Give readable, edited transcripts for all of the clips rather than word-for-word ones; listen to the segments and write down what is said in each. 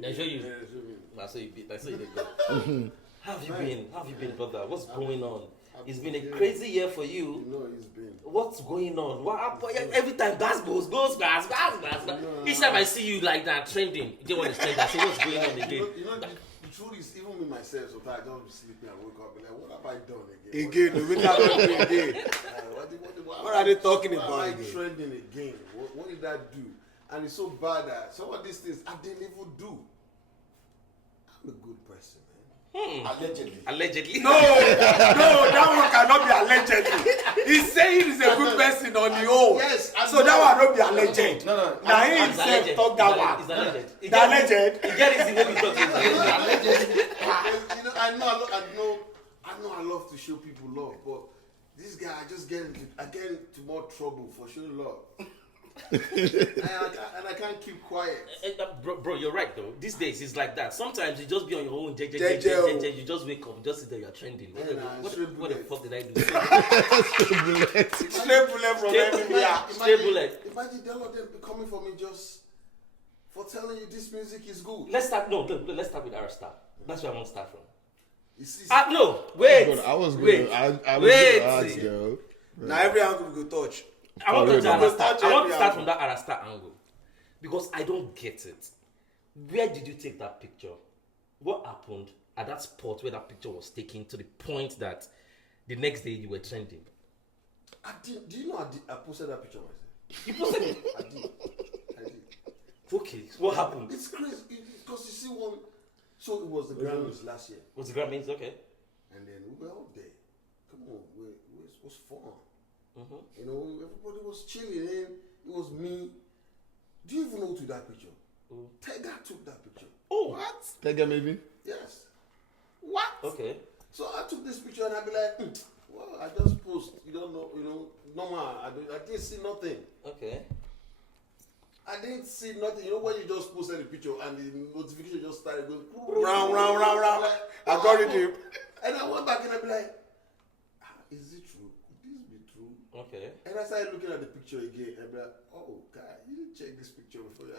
They show you. That's how you did go. How have you been? How have you been, brother? What's going on? It's been a crazy year for you. It's been. What's going on? Every time gas goes. Each time I see you like that trending, you don't want to trend. I say, what's going on again? The truth is, even me myself, sometimes I don't be sleeping and wake up and like, what have I done again? What are they talking about? Why am I trending again? What did I do? And it's so bad that some of these things I didn't even do. I'm a good person, man. Allegedly. No, that one cannot be allegedly. He's saying he's a good person on the own. Yes, so that one not be alleged. No. Now he himself talk that one. It's alleged. The alleged. You get it the way we talk. I know I love to show people love, but this guy I get into more trouble for showing love. and I can't keep quiet. Bro, you're right though. These days it's like that. Sometimes you just be on your own. You just wake up, just sit there, you're trending. What the fuck did I do? Straight bullet from everywhere. Straight bullet. Imagine all of them coming for me just for telling you this music is good. Let's start with Arasta. That's where I want to start from. I was going to ask, girl. Now every angle we go touch. I want to start from that Arasta angle because I don't get it. Where did you take that picture? What happened at that spot where that picture was taken to the point that the next day you were trending? Do you know I posted that picture myself? You posted it? I did. Okay, what happened? It's crazy because you see one. So it was the Grammys last year. Was the Grammys okay? And then we were out there. Come on, it was fun. Mm-hmm. You know, everybody was chilling. And it was me. Do you even know who took that picture? Tega took that picture. Oh, what? Tega maybe? Yes. What? Okay. So I took this picture and I'd be like, well, I just post. You don't know, normal. I didn't see nothing. Okay. I didn't see nothing. You know when you just posted the picture and the notification just started going round. Like, algorithm. And I went back and I'd be like, is it true? Could this be true? Okay. And I started looking at the picture again and I'd be like, oh, God, you didn't check this picture before you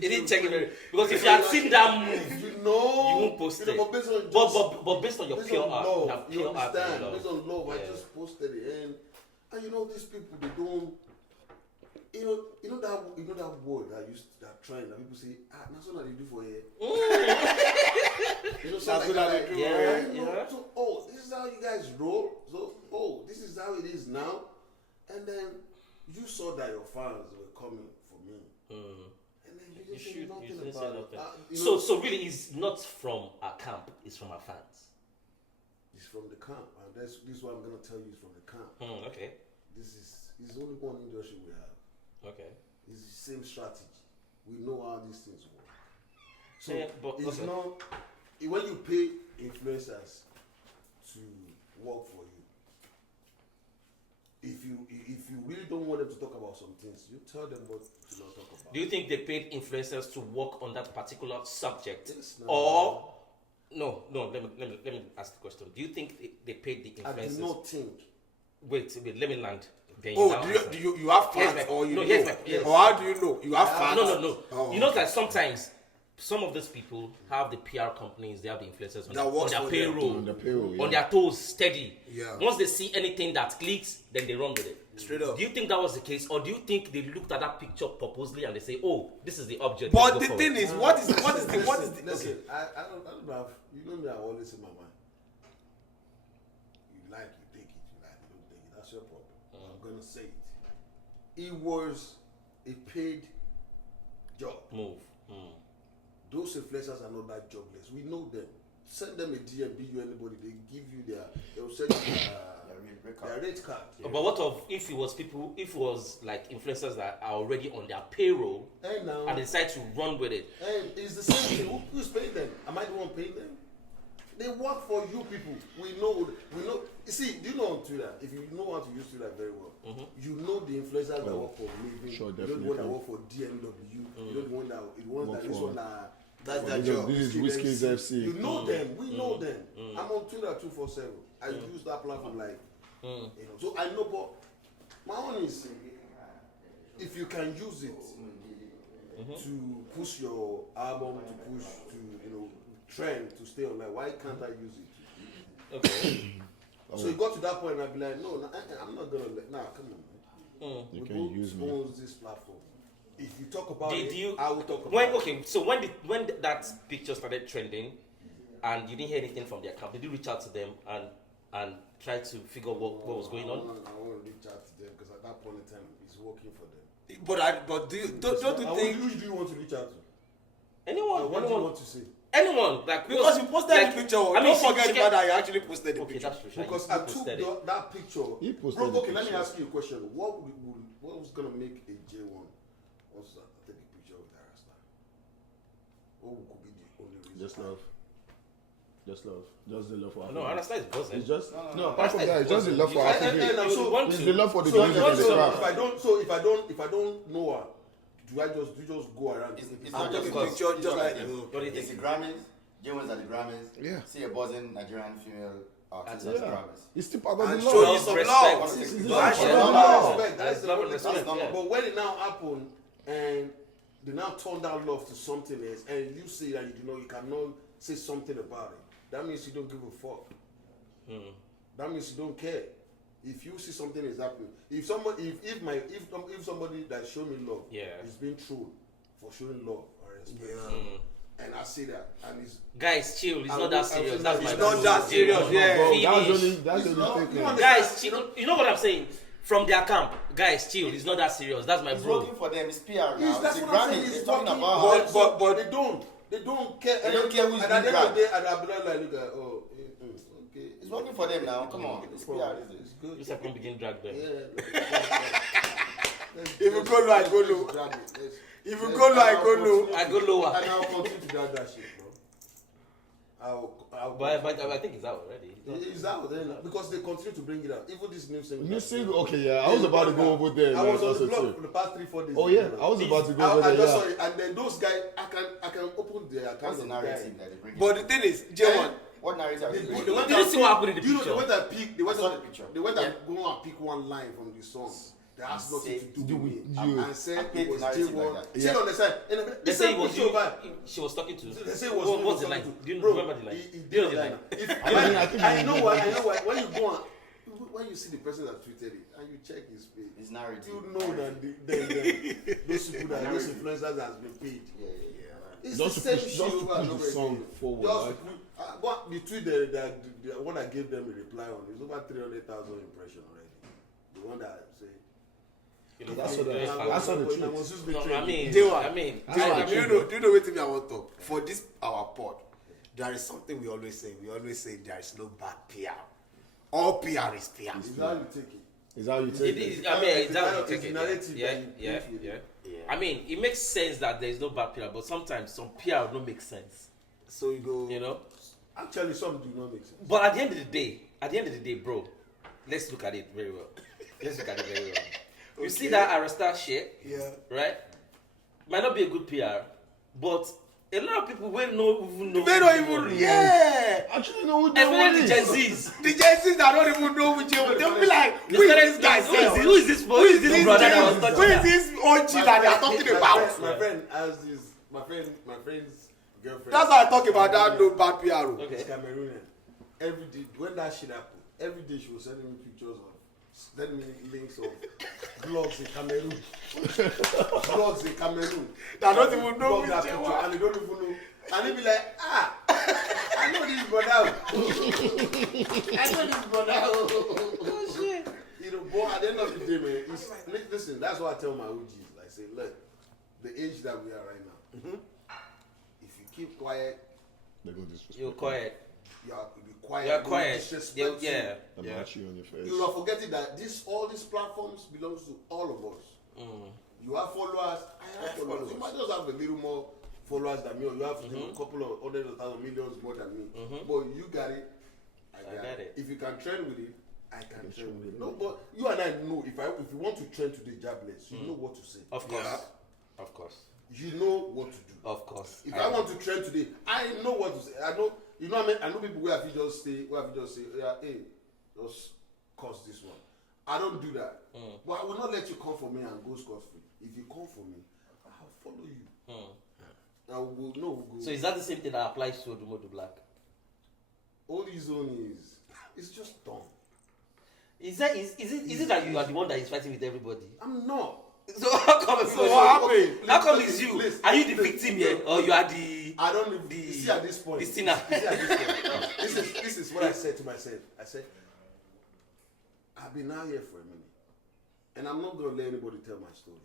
You didn't check it because if you had seen that move, you won't post it. But based on your pure art, you understand? Based on love, I just posted it and these people, they don't. You know that word that trend that people say, that's what they do for here. That's what they do. Yeah. So, this is how you guys roll. So, this is how it is now. And then you saw that your fans were coming for me. And then you just say nothing about it. So really, it's not from our camp. It's from our fans. It's from the camp, and this is what I'm gonna tell you is from the camp. Okay. This is only one industry we have. Okay. It's the same strategy. We know how these things work. So it's not when you pay influencers to work for you. If you really don't want them to talk about some things, you tell them what to not talk about. Do you think they paid influencers to work on that particular subject, No, let me ask the question. Do you think they paid the influencers? I do not think. Wait, let me land. Do you have fans or you know? Or how do you know? You have fans? No. You know that sometimes some of these people have the PR companies, they have the influencers on their payroll, on their toes, steady. Yeah. Once they see anything that clicks, then they run with it. Straight up. Do you think that was the case, or do you think they looked at that picture purposely and they say, "Oh, this is the object"? But the thing is, what is the? Listen, I don't have. You know me, I always in my mind. You take it. You don't take it. That's your problem. I'm gonna say it. It was a paid job. Move. Those influencers are not that jobless. We know them. Send them a DM, be you anybody. They'll send you their rate card. Yeah. But what if it was like influencers that are already on their payroll and they decide to run with it? And it's the same thing. Who's paying them? Am I the one paying them? They work for you people. We know. You see, do you know on Twitter? If you know how to use Twitter very well, you know the influencers that work for Living. Sure, you know the one that work for DMW. You know the one that that's their job. This is Whiskey's FC. You know them. We know them. I'm on Twitter 247. I use that platform So I know, but my own is if you can use it to push your album, to trend, to stay online. Why can't I use it? Okay. So it got to that point, and I'd be like, no, I'm not gonna let. Nah, come on, man. You can use me. Owns this platform. If you talk about I will talk about it. Okay, so when that picture started trending, and you didn't hear anything from their account, did you reach out to them and try to figure out what was going on? I want to reach out to them because at that point in time, it's working for them. But don't you think? Who do you want to reach out to? Anyone? What do you want to say? Anyone, like Because you posted the picture. Don't forget the fact that you actually posted the picture. That's true. Because I took that picture. He posted Bro, the okay, let me picture. ask you a question. What was gonna make a Jaywon also take a picture with Arasta? What could be the only reason? Just love. Just love. Just the love for No, Arasta is buzzing. It's just no. apart from that, it's just the love for I- Africa. It's the love for the So music and the craft. if I don't know her, do you just go around? It's I'm not taking just a picture just like What do you it's think? the Grammys. Jaywon's at the Grammys. Yeah. See a buzzing Nigerian female artist at the Yeah. Grammys. It's still part of and the show you love. some Respect. love. Respect. It's That just show part you of love. Respect, that's the Love only and thing. respect, yeah. But when it now happened and they now turn down love to something else, and you say that you cannot say something about it, that means you don't give a fuck. That means you don't care. If you see something is happening, if somebody that show me love, is being true for showing love or respect, and I say that, and it's Guys, chill. It's not that serious. That's my It's not that serious. Yeah. Bro, Finish. that's the only thing. Guys, chill. You know what I'm saying? From their camp, guys, chill. It's not that serious. That's my It's bro. working for them. It's PR now. that's It's the what I'm saying. Grammys. It's They're talking working, about how but they don't care. They don't care who's and at the being end of the day, dragged. I'll be like, look at, okay. it's working for them now. Come on. It's PR. It's good. You second begin drag them. If you go low, I go low. If you go low, I go low. I go lower. And I'll continue to drag that shit, bro. But I think it's out already. It's out then because they continue to bring it out. Even this new single. New single, okay, yeah. I was about to go over there. I was on also the blog too. for the past 3-4 days. Oh yeah, I was about to go over I there. just saw Yeah. it, and then those guys, I can open their account. What's the narrative that they bring? But the thing is, Jaywon. What narrative are they They bringing? went Did you and see what happened in the you know, picture? they went and pick. They went I saw and the picture. They went and Yeah. go and pick one line from the song that has nothing to Say, do with you. and said I it paid was the narrative Jaywon. like that. See on the side. They say it was you. She was talking to. They say it was What's the something line? to- Do you Bro, remember the line? he Do you know did the that line? line. I know why. When you go on, when you see the person that tweeted it and you check his page, His narrative. you know that those people that those influencers has been paid. Yeah. It's Just the to same push- shit just to over push and the over song again. forward, Just like- to put- what the tweet the one I gave them a reply on is over 300,000 impressions already. The one that say. That's what I saw the tweet. I mean, Jaywon, do you know what I want to talk? For this our pod, there is something we always say. We always say there is no bad PR. All PR is PR. It's how you take it. Is how you take It it. is. I mean, It's it's how you the take it. narrative Yeah, that you yeah, push with yeah. it. I mean, it makes sense that there is no bad PR, but sometimes some PR don't make sense. So you go. You know. Actually, some do not make sense. But at the end of the day, bro, let's look at it very well. You see that Arasta shit, Yeah. right? Might not be a good PR, but a lot of people will not even know. They don't even. Yeah. Actually, no, Especially the Gen Zs. The Gen Zs that don't even know which Jaywon. They'll be like, They who is started- this guy? Who is this boy? Who is this brother that was touching Who is her? this OG that they are talking about? My friend has this. My friend's girlfriend. That's how I talk about that no bad PR. Okay. It's Cameroonian. Every day when that shit happened, every day she was sending me pictures of, sending me links of blogs in Cameroon. Blogs in Cameroon. That don't even know Blog which that Jaywon. picture, and they don't even know. And they be like, I know this brother. I know this brother. Oh shit. You know, but at the end of the day, man, listen. That's what I tell my OGs. Like, say, look, the age that we are right now. If you keep quiet, They're going to disrespect You're quiet. you'll be quiet. You're they'll quiet. disrespect Yeah. you. I'm at you on your face. You are forgetting that all these platforms belongs to all of us. You have followers. I have followers. You might just have a little more followers than me, or you have a couple of hundreds of thousands, millions more than me. But you got it. I got it. If you can trend with it, I can trend with it. No, but you and I know if you want to trend today jobless, you know what to say. Of course. Yeah. Of course. You know what to do. Of course. If I want to trend today, I know what to say. I know, you know what I mean? I know people where have you just say, yeah, hey, just curse this one. I don't do that. But I will not let you come for me and go scot free. If you come for me, I'll follow you. I will no go. So is that the same thing that applies to Odumodu Black? All his own is it's just dumb. Is it that you are the one that is fighting with everybody? I'm not. So how come How come it's you? Are you the victim here, or you are the? I don't know. You see at this point. The sinner. This is what I said to myself. I said, I've been out here for a minute, and I'm not gonna let anybody tell my story.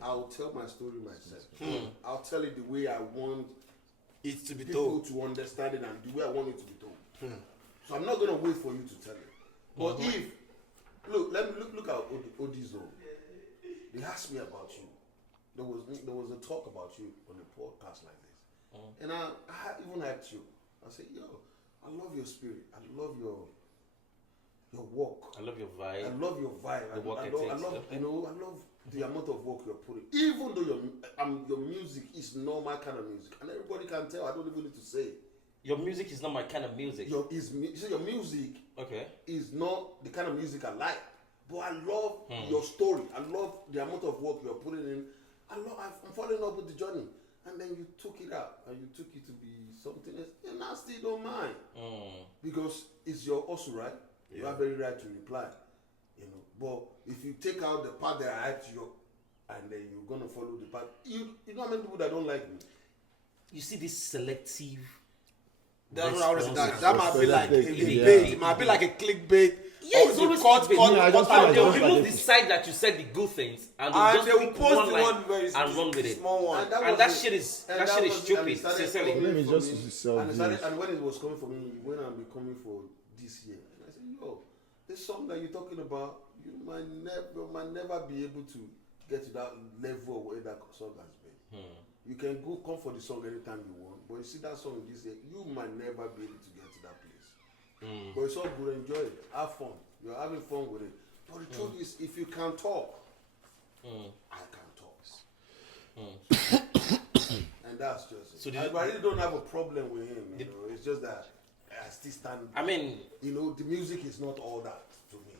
I'll tell my story myself. I'll tell it the way I want It to be people told. to understand it and the way I want it to be told. So I'm not gonna wait for you to tell it. But if let me look at Odizo. They asked me about you. There was a talk about you on a podcast like this, and I even asked you. I said, "Yo, I love your spirit. I love your work. I love your vibe. I love your vibe. The work I ethics, love I love the amount of work you're putting. Even though your music is not my kind of music, and everybody can tell. I don't even need to say it. Your music is not my kind of music. Your music Okay. is not the kind of music I like. But I love your story. I love the amount of work you're putting in. I'm falling up with the journey. And then you took it out and you took it to be something else. And I still don't mind. Because it's your also right. You have every right to reply. But if you take out the part that I asked you and then you're gonna follow the part, you know how many people that don't like me? You see this selective. That might be like a Yeah. clickbait. It might be like a clickbait. Yeah, it's always clickbait. I just feel like They'll that's remove like the side that you said the good things, and And they they'll will just post pick the one one line where it's and run with it. small one. And that shit is stupid. Sincerely. Let me just sell and views. when it was coming for me, when I'm coming for this year, and I said, "Yo, this song that you're talking about, you might never be able to get to that level of where that song has been. You can come for the song anytime you want, but you see that song this year, you might never be able to get to that place. But it's all good, enjoy it, have fun. You're having fun with it. But the truth is, if you can talk, I can talk." And that's just it. So I really don't have a problem with him. It's just that I still stand. I mean, the music is not all that to me.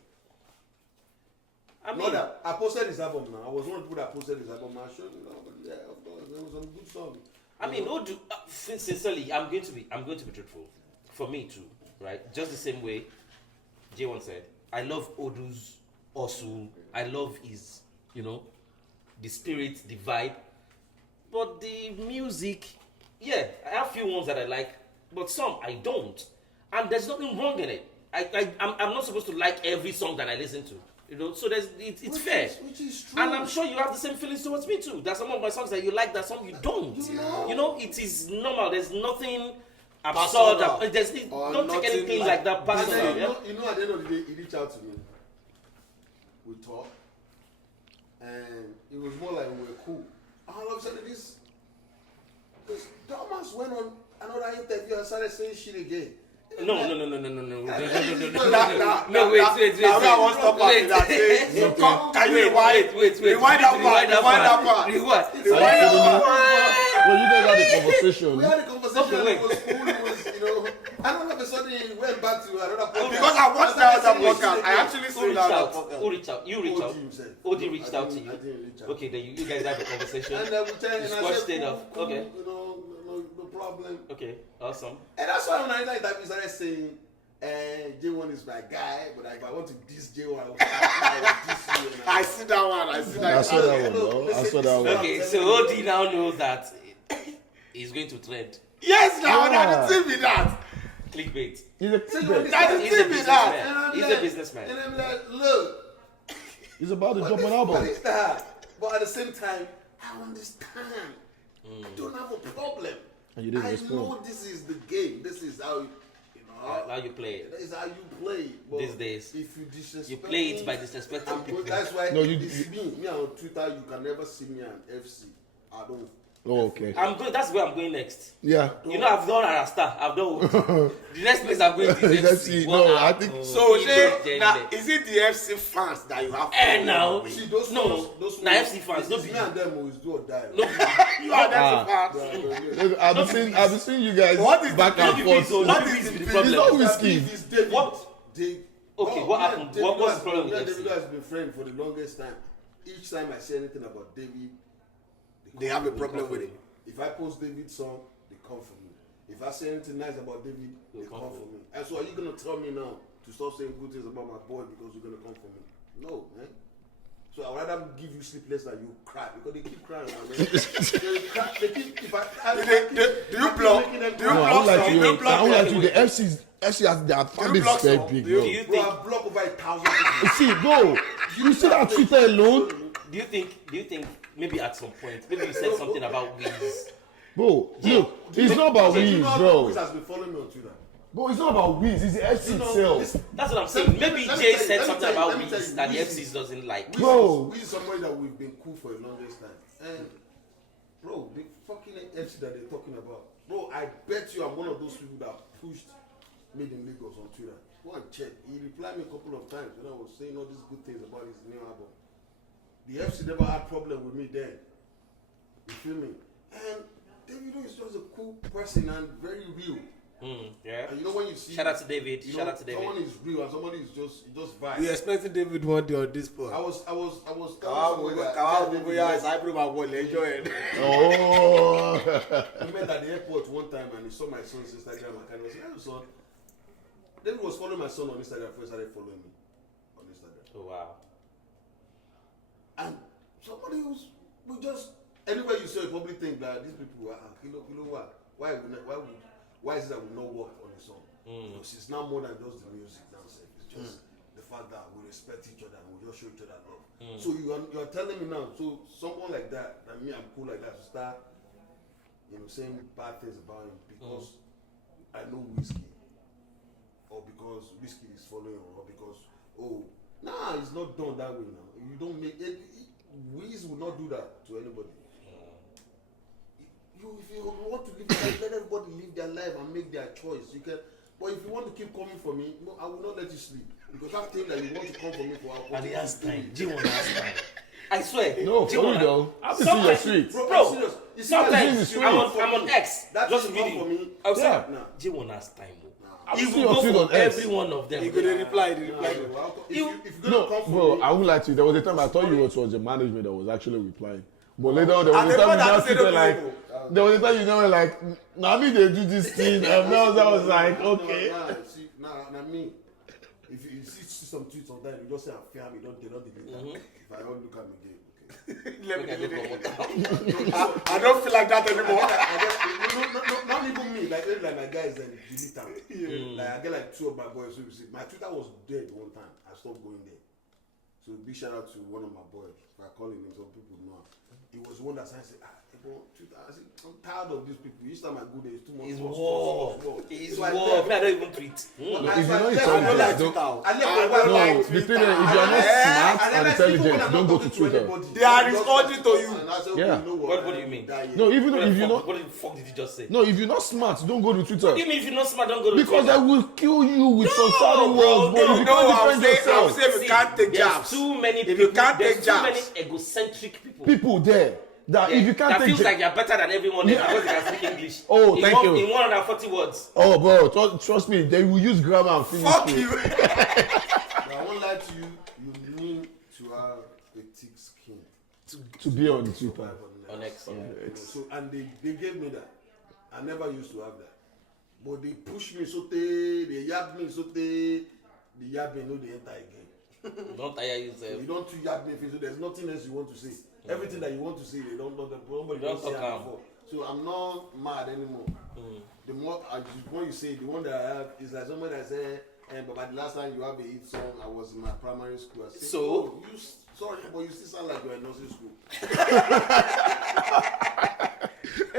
I mean, Not that I posted his album now. I was one of the people that posted his album. I showed yeah, of course, there was some good songs. I mean, sincerely, I'm going to be truthful. For me too, right? Just the same way Jaywon said, I love Odu's Osu. I love his, the spirit, the vibe. But the music, yeah, I have few ones that I like, but some I don't. And there's nothing wrong in it. I'm not supposed to like every song that I listen to. So it's fair. Which is true. And I'm sure you have the same feelings towards me too. There's some of my songs that you like, that some you don't. It is normal. There's nothing absurd. Don't take anything like that personal. At the end of the day, he reached out to me. We talked, and it was more like we were cool. All of a sudden, this Thomas went on another interview and started saying shit again. No, wait. I want to stop at that. Can you rewind? Rewind that part. Well, you guys had a conversation. We had a conversation. Okay, It was cool. It was, and all of a sudden he went back to another podcast. Because I watched that other podcast. I actually Who saw reached that out? other podcast. Who reached out? You reached out. himself. OD reached out to I you. didn't reach out. Okay, then you guys have a conversation. And then we tell and I Squashed said, it off. cool, Okay. No problem. Okay, awesome. And that's why when I like that, we started saying, Jaywon is my guy, but if I want to diss Jaywon, I will diss you. I see that one. I see I that saw that one, bro. I saw that one. Okay, so OD now knows that he's going to trend. Yes, now Yeah. that the TV that. Clickbait. He's a clickbait. That He's is a TV that. businessman. He's a businessman. And I'm like, look. He's about to drop an What album. is that? But at the same time, I understand. I don't have a problem. And you didn't I respond. know this is the game. This is how Now you play it. That is how you play. But These days. if you disrespect You play me, it by disrespecting people. that's why No, it's me on Twitter. You can never see me on FC. I don't. Oh, okay. That's where I'm going next. Yeah. I've done Arasta. I've done the next place I'm going to is Let's FC. see. No, I think So, is it the FC fans that you have? Now, See those no, those na FC fans, It's don't me be. and them who is do or die. No, You are the fans. I've been seeing you guys What is the back and David forth. What is the It's problem? not whiskey. It's David. What? David. Okay, what happened? David What's has the problem been- with David FC? has been friend for the longest time. Each time I say anything about David, they have a problem with it. If I post David's song, they come for me. If I say anything nice about David, they come for me. And so are you gonna tell me now to stop saying good things about my boy because you're gonna come for me? No, man. So I'd rather give you sleepless than you cry because they keep crying, man. They keep, if I Do you block? Do you block? I Do you block? don't like you. The FC has their fan base is very big, bro. Do you bro, think? I block over 1,000 people. See, bro, you see that Twitter alone, Do you think maybe at some point maybe you said something about Wiz? bro. Look, it's not about So you Wiz, know how bro. Wiz has been following me on Twitter. Bro, it's not about Wiz. It's the FC You know, itself. That's what I'm saying. Maybe let me Jay tell you- said let me something tell you- about let me tell Wiz you, that the Wiz FCs doesn't like. Bro. Wiz is somebody that we've been cool for a longest time. And bro, the fucking FC that they're talking about, bro, I bet you I'm one of those people that pushed Made in Lagos on Twitter. Go and check. He replied me a couple of times when I was saying all these good things about his new album. The FC never had problem with me then. You feel me? And Davido is just a cool person and very real. Yeah. And you know when you see, Shout out to David. you Shout know, out to David. someone is real and somebody is just vibe. We expecting David one day on this part. I was telling Kawa David, Bugoya is hyping my ball. Enjoy it. Oh. we met at the airport one time and he saw my son's Instagram account. I was like, hey, son. David was following my son on Instagram before he started following me on Instagram. Oh wow. And somebody who's we just anywhere you say you probably think that these people are kilo what? Why is it that we not work on the song? Because it's now more than just the music now. It's just the fact that we respect each other and we just show each other love. So you're telling me now, so someone like that, and me, I'm cool like that, to start, saying bad things about him because I know whiskey, or because whiskey is following, or because it's not done that way now. You don't make it. Wiz will not do that to anybody. If you want to live your life, let everybody live their life and make their choice. You can, but if you want to keep coming for me, no, I will not let you sleep because that thing that you want to come for me for, And he has time. Jaywon has time. I swear. No, for real though. I've been seeing your streets. Bro, Bro, I'm serious. You see, sometimes I'm I'm on X. That Just is not reading. for me. I was Yeah. saying, Jaywon has time. I've He seen will your go tweet for on X. every one of them. He could reply. He replied. If you're No, gonna come for bro, me, I won't lie to you. There was a time I thought you was the management that was actually replying. But later on, there was And a the time you one that now said tweeted no like, people. there was a time you know like, now me they do this thing, and I was like, okay. Nah, me. If you see some tweets on that, you just say I'm fair, they don't delete that. If I don't look at me again, I don't feel like that anymore. no, not even me. Like my guys then delete them. Like I get like 2 of my boys. So you see, my Twitter was dead one time. I stopped going there. So big shout out to one of my boys. If I call him, some people know. He was the one that said, Twitter. I said, I'm tired of these people. Each time I go there, it's too much. It's post, war. post. It's So I war. left. Me, I don't even tweet. And If you so I know left. it's I don't like don't- Twitter. I left I my don't wife. No, like the thing Twitter. is, if you're not smart and intelligent, don't go to Twitter. They are responding to you. Yeah. What do you mean? No, even if you're not, What the fuck did you just say? no, if you're not smart, don't go to Twitter. What do you mean if you're not smart, don't go to Because Twitter? I will kill you with some certain bro, words, but if you can't defend I yourself, would say if you can't take There's jabs. too many If you people. can't There's take too many jabs. egocentric people. people there that if you can't that take feels ja- like you're better than everyone else because they can speak English. Oh, in thank one, you. In 140 words. oh bro, trust me, they will use grammar and finish Fuck it. you. I won't lie to you. You need to have a thick skin To be on the Twitter. survive On X. You know, so and they gave me that. I never used to have that. But they push me so they yab me so the yab me no they enter again. Don't tire yourself. You don't yab me so there's nothing else you want to say. Everything that you want to say they don't know nobody Don't say talk it am. before. So I'm not mad anymore. The more you say the one that I have is like somebody that say but by the last time you have a hit song, I was in my primary school. I said, So? oh, sorry, but you still sound like you're in nursery school.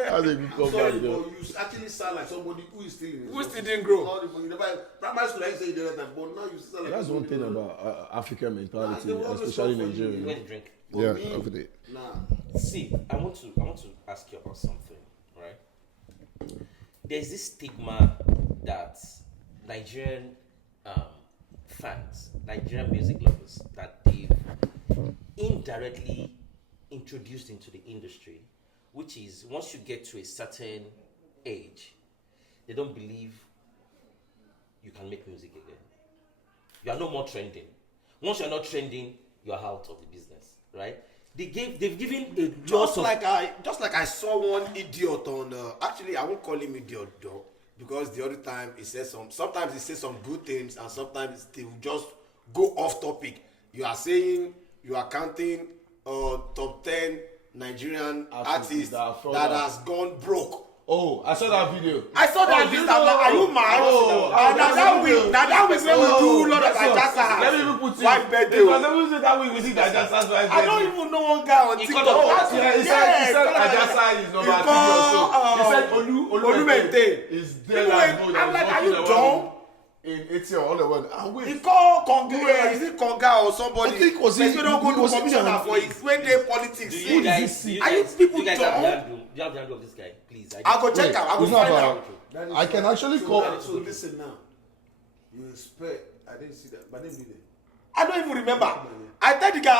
How they become Sorry, that, but though. you actually sound like somebody who is still in his Who still nursery didn't school. grow? Not even- primary school, I say the other time, but now you still sound like That's one somebody thing who- about African mentality, Nah, they always especially talk for you. Nigeria. Where to drink? But Yeah, me, over there. Nah. See, I want to ask you about something, right? There's this stigma that Nigerian fans, Nigerian music lovers, that they've indirectly introduced into the industry, which is once you get to a certain age, they don't believe you can make music again. You are no more trending. Once you're not trending, you are out of the business, right? they've given a Just lot of like I saw one idiot on. Actually, I won't call him idiot though, because the other time he says sometimes he says some good things, and sometimes they will just go off topic. You are saying you are counting top 10 Nigerian artists that has gone broke. Oh, I saw that video. I saw that video. Are you mad? Now that week when we do a lot of Ajasa. Let me even put it. Wife birthday. Because every say that week we see the Ajasa's wife birthday. I don't even know one guy on TikTok. He said Ajasa is number 3 or so. He said Olumente is there. I'm like, are you dumb? In 80 or all the world. He called Konga, is it Konga or somebody? I think it was he don't go to commissioner for his when they politics. Do you guys have the handle of this guy? Please. I'll go check out. I will find out. I can actually call. So listen now. You expect, I didn't see that, but I didn't be there. I don't even remember. I tell the guy,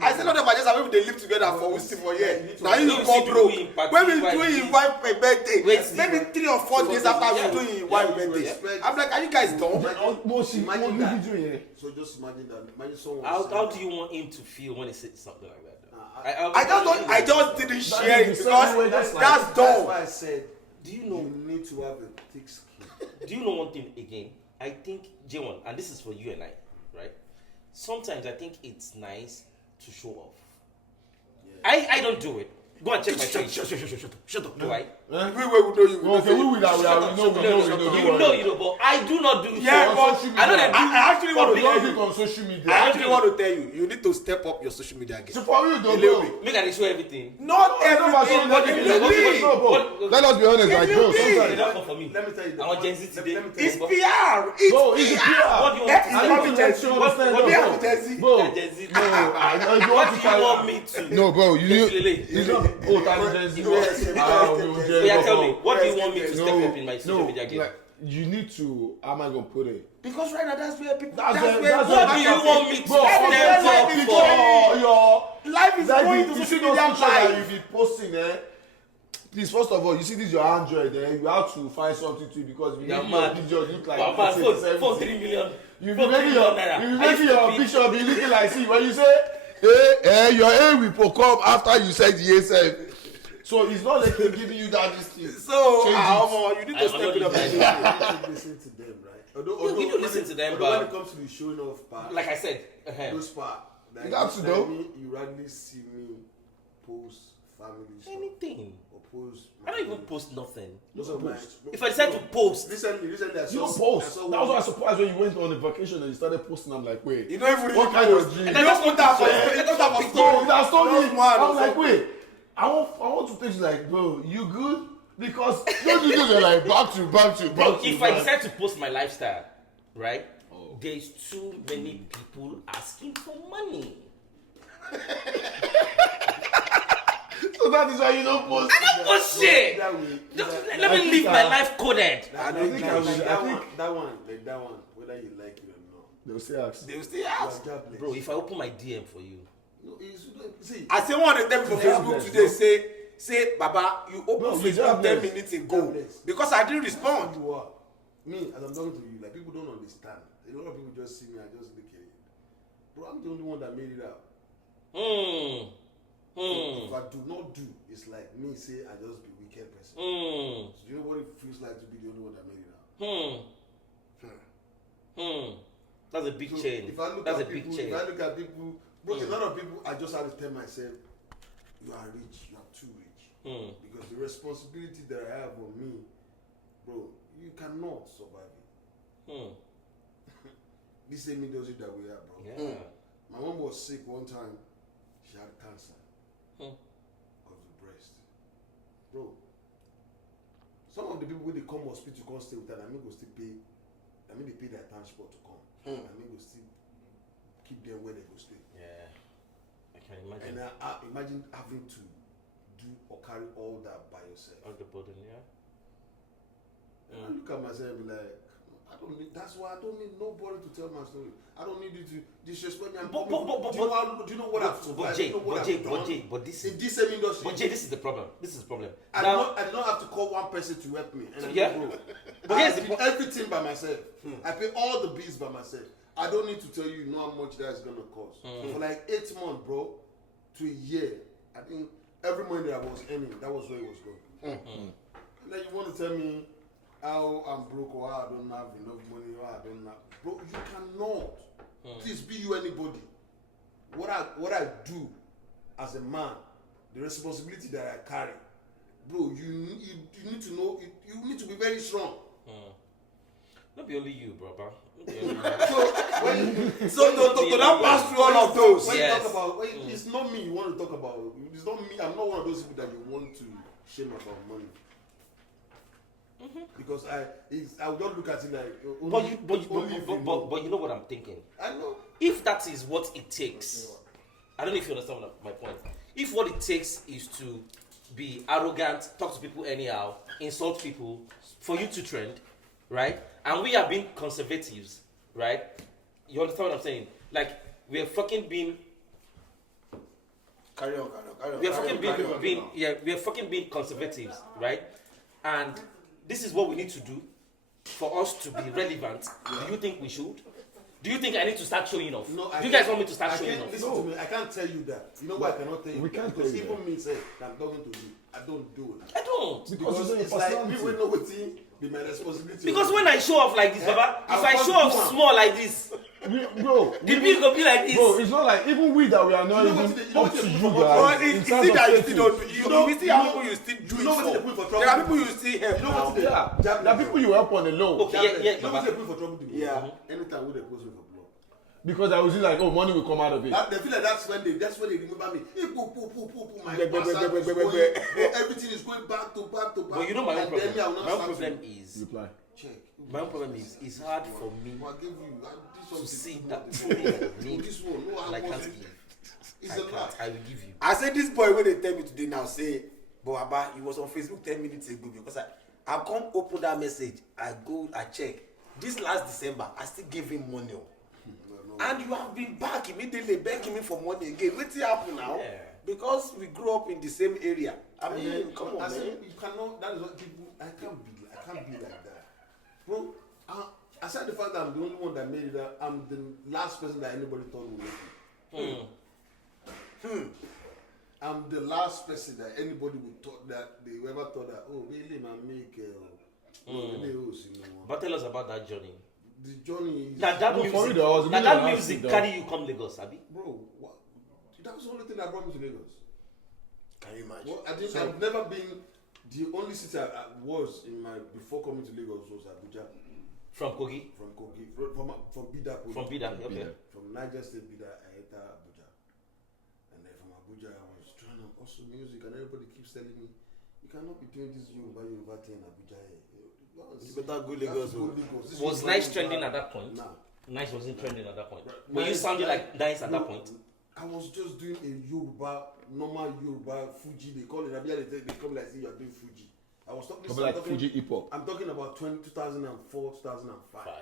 I say, not of just when they live together for we for years. Now you go broke. When we do his wife birthday, maybe 3 or 4 days after we do his wife birthday. I'm like, are you guys dumb? Imagine that. So just imagine that. Imagine someone. How do you want him to feel when he says something like that? I just didn't share it because that's dumb. That's why I said, do you know? You need to have a thick skin. Do you know one thing again? I think Jaywon, and this is for you and I, right? Sometimes I think it's nice to show off. Yeah. I don't do it. Go and check my page. Shut up. Do I? We know you. Okay, we know, you know, but I do not do it. Yeah, but I know that. I actually want to tell you on social media. I actually want to tell you, you need to step up your social media game. So for you, don't go. Make I show everything. Not everything. Let us be honest, like bro. It's not for me. Let me tell you. I want Gen Z today. It's PR. It's PR. What do you want me to Gen Z. What do you want Gen Z? Bro, Gen Z. what do you want me to? No, bro, you It's not. Oh, Gen Z. Yeah, tell me. What do you want me to step up in my social media game? Like, you need to. How am I gonna put it? Because right now that's where people. That's where what do you want me to step up for? Your life is going to you see social those media pictures that life. you be posting please, first of all, you see this your Android you have to find something to because if you make your picture look like phone 3 million. You be making your picture be looking like see when you say your A will come after you said yes. So it's not like they're giving you that this thing. So you need to step it up. You should listen to them, right? You need to listen to them, but when it comes to the showing off part, like I said, those part, like you got to know. You rarely see me post family stuff. anything. Or post. I don't even post nothing. Post. If I decide to post, Recently, you don't post. That was why I was surprised when you went on a vacation and you started posting. I'm like, wait, You don't even what kind of dream? And I just put that for So that's story. Just one I was or like, something. wait, I want to think like, bro, you good? Because those videos are like back to bro, if I decide to post my lifestyle, right? There's too many people asking for money. So that is why you don't post. I don't post shit. Let me live my life coded. I think that one, whether you like it or not, They'll still ask. They will still ask. Bro, if I open my DM for you, No, see, I say one of them for Facebook today say Baba, you open No, Facebook 10 minutes ago because I didn't respond. you are. Me, as I'm talking to you, like people don't understand. A lot of people just see me and just look at it. Bro, I'm the only one that made it out. If I do not do, it's like me say I just be wicked person. So you know what it feels like to be the only one that made it out? That's a big So change. if I look That's at a big people, change. if I look at people, bro, a lot of people, I just have to tell myself, you are rich, you are too rich. Because the responsibility that I have on me, bro, you cannot survive it. This same industry that we are, bro. Yeah. My mom was sick one time. She had cancer of the breast. Bro, some of the people when they come hospital come stay with her, I mean go still pay. I mean they pay their transport to come. I mean go still keep them where they go stay. Yeah. I can imagine. And I imagine having to do or carry all that by yourself. All the burden, yeah. And I look at myself and be like, I don't need. That's why I don't need nobody to tell my story. I don't need you to disrespect me. Do you know what I've survived? Do you know what I've done? But this in this same industry. But Jay, this is the problem. This is the problem. I did not have to call one person to help me. And Yeah. But I did everything by myself. I pay all the bills by myself. I don't need to tell you how much that's gonna cost. For like 8 months, bro, to a year, I think every money that I was earning, that was where it was going. And then you want to tell me how I'm broke or how I don't have enough money or I don't have. Bro, you cannot. Please be you anybody. What I do as a man, the responsibility that I carry, bro, you need to know, you need to be very strong. Not be only you, brother. So to not pass through all of those. When you talk about, it's not me you want to talk about. It's not me. I'm not one of those people that you want to shame about money. Because I would not look at it like. But you know what I'm thinking. I know. If that is what it takes, I don't know if you understand my point. If what it takes is to be arrogant, talk to people anyhow, insult people, for you to trend, right? And we are being conservatives, right? You understand what I'm saying? Like, we are fucking being... Carry on. We are fucking being conservatives, right? And this is what we need to do for us to be relevant. Do you think we should? Do you think I need to start showing off? No, do you guys want me to start showing off? Listen to me. I can't tell you that. You know why I cannot tell you? We can't because tell you even me say that I'm talking to you. I don't do it. I don't. Because it's like people know what be my responsibility. Because when I show off like this, Baba, if I show off small like this, Bro, the bill go be like this. bro, it's not like even we that we are not even up to you guys. It's that you still don't do. You still have people you still do it know what they for. put for trouble. There are people you still help. You know what they Yeah, there are people you help on the low. Okay, yeah, You know what they put for trouble to me? Yeah. Anytime when they post me for block. Because I was just like, oh, money will come out of it. They feel like that's when they remember me. Hey, poo, my Be- be- be- bastard be- is be- be- going, be- everything is going back to back. But you know my own And then me, I problem. will not My own start problem to- is Reply. Check. my own problem is it's hard for me I'll give you. to see this that one. money I need. This one. No, And I can't wasn't. give. It's I a can't. lie. I will give you. I said this boy when they tell me today now say, but Abba, he was on Facebook 10 minutes ago because I come open that message. I check. This last December, I still gave him money. And you have been back immediately begging me for money again. What's happening now? Yeah. Because we grew up in the same area. I mean, And come I on, said, man. you cannot. That is what people. I can't be like that, bro. Aside the fact that I'm the only one that made it, I'm the last person that anybody thought would make it. I'm the last person that anybody would thought that they ever thought that. Oh, really, man, make But tell us about that journey. the journey is. That No, for music, real, there was a that million music acid, carry you come Lagos, Abi. Bro, what? That was the only thing that brought me to Lagos. Can you imagine? Well, I've never been. The only city I was in my before coming to Lagos was Abuja. From Kogi? From Kogi, from Bida. From Bida, okay. From Niger State, Bida, I entered Abuja, and then from Abuja, I was trying to also music, and everybody keeps telling me, you cannot be doing this Yoruba thing in Abuja. You better go Lagos. Was Nice trending at that point? Nah. Nice wasn't trending at that point. Right. Were you Nice- sounding like Nice at that point? I was just doing a normal Yoruba Fuji. They call it Abuja. They come like say you are doing Fuji. I was talking. Probably like Fuji hip hop. I'm talking about 2004, 2005. Five.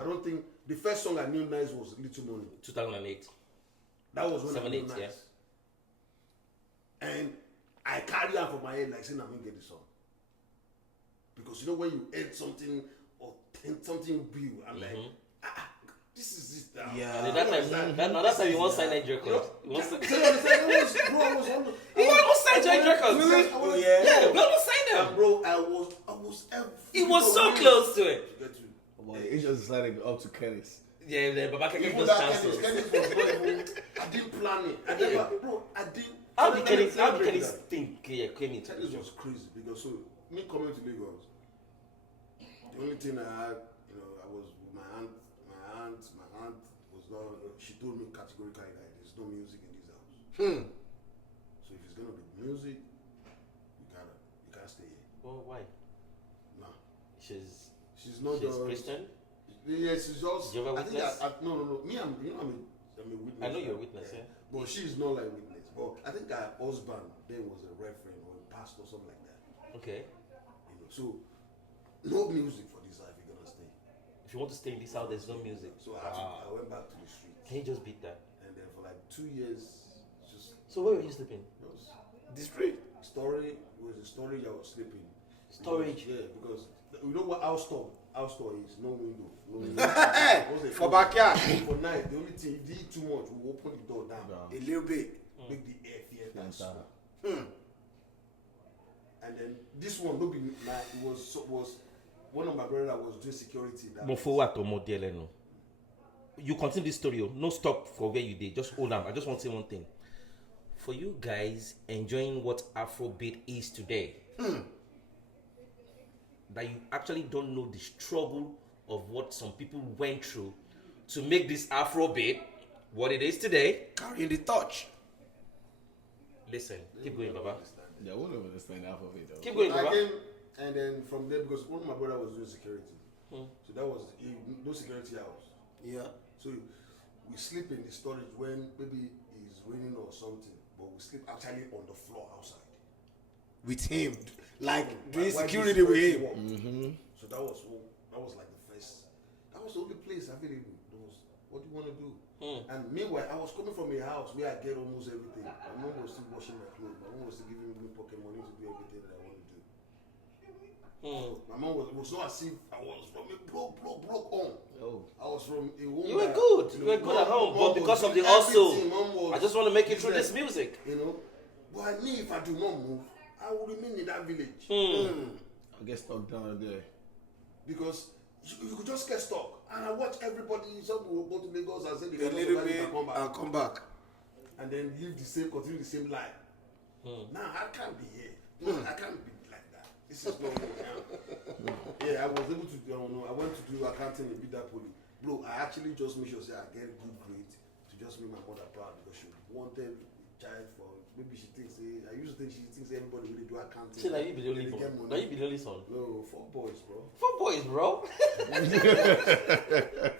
I don't think the first song I knew Nice was Little Money. 2008. That was when 7, I knew 8, Nice. yeah. And I carry out from my head like saying I'm gonna get the song. Because you know when you edit something or something real, I'm like, this is it now. Yeah. And that time you want sign Nigeria records. You want sign He almost signed Joint Records. Oh, yeah. Yeah, we almost signed them. Bro, I was It was so close to it. It just decided up to Kennis. Yeah, Baba Keke Even was that chances. Kennis was not even. I didn't plan it. I didn't. How So did let me Kennis break it down. think came into Tennis was crazy because me coming to Lagos, the only thing I had, I was with my aunt was not. She told me categorically that there's no music in this house. So if it's gonna be music, you can't stay here. Oh, why? No, She's not just Christian. Yes, she's just. Jehovah's I think Witness? No. Me, I'm a witness. I know you're a witness, yeah. But she's not like witness. But I think her husband then was a reverend or a pastor, something like that. Okay. So no music for this life. You're gonna stay. If you want to stay in this house, there's no music. So I went back to the street, Can you just beat that? and then for like 2 years, just So where were you sleeping? The street. storage. It was a storage. I was sleeping. Storage. Yeah, because you know what house store is no window. No window. For backyard. For night, the only thing if you eat too much, we open the door down. A little bit. make the air fear and so. And then this one, no be like it was one of my brother that was doing security. You continue this story. No stop for where you did. Just hold on. I just want to say one thing. For you guys enjoying what Afrobeat is today, that you actually don't know the struggle of what some people went through to make this Afrobeat what it is today. Carrying the torch. Listen, keep going, Baba. They won't understand half of it though. Keep going, Baba. I came, and then from there, because one of my brother was doing security, so that was no security house. Yeah. So we sleep in the storage when maybe it's raining or something, but we sleep actually on the floor outside. With him, like doing Why security with him. So that was like the first. That was the only place available. What do you want to do? And meanwhile, I was coming from a house where I get almost everything. My mom was still washing my clothes. My mom was still giving me pocket money to do everything that I want to do. My mom was not as if I was from a broke home. I was from a home. You were good. You were good at home, but because of the hustle, I just want to make it through this music. You know, but I knew if I do not move, I will remain in that village. I get stuck down there. Because you could just get stuck. And I watch everybody, some will go to Lagos and say they A little bit and come back. And then continue the same life. Now I can't be here. No, I can't be like that. This is not me now. Yeah, I was able to do, I went to do accounting in Bida Poly. Bro, I actually just made sure I get good grades to just make my mother proud because she wanted a child for, maybe she thinks, I used to think she thinks everybody really do accounting. See, now you be the only one. Now you be the only son. No, 4 boys, bro. 4 boys, bro.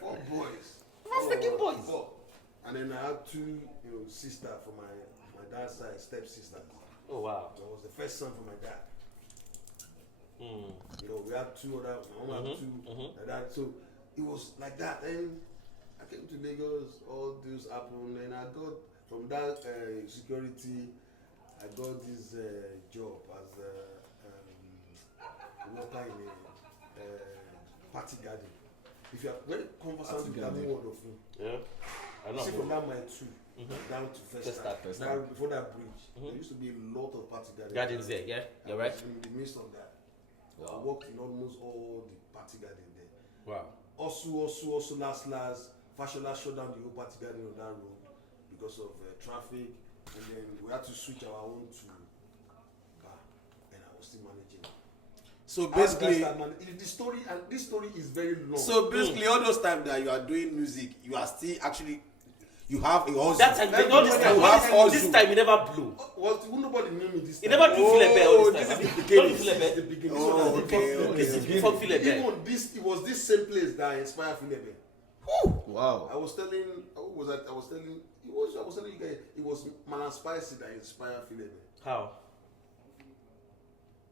4 boys. 4 freaking boys. 4. And then I had 2, sisters for my dad's side, step sisters. Oh wow. So I was the first son for my dad. We had 2 other, my mom had 2 like that. So it was like that. And I came to Lagos, all this happened, and I got from that security, I got this job as a worker in a party garden. If you are very conversant with that word of food, I know. See from that mile 2 down to first start. Before that bridge, there used to be a lot of party gardens there. Yeah, you're right. In the midst of that, I worked in almost all the party garden there. Wow. Also, last, Fashola shut down the whole party garden on that road because of traffic, and then we had to switch our own to car, and I was still managing. So basically, this story is very long. So basically, all those times that you are doing music, you are still actually, you have a hustle. That time, this time you never blew. Nobody knew me this You time. never do Philebe all this time. This is the beginning. This is the beginning. Oh, okay. This is before Philebe. Even this, it was this same place that inspired Philebe. Wow. I was telling you guys, it was Malan Spicy that inspired Philebe. How?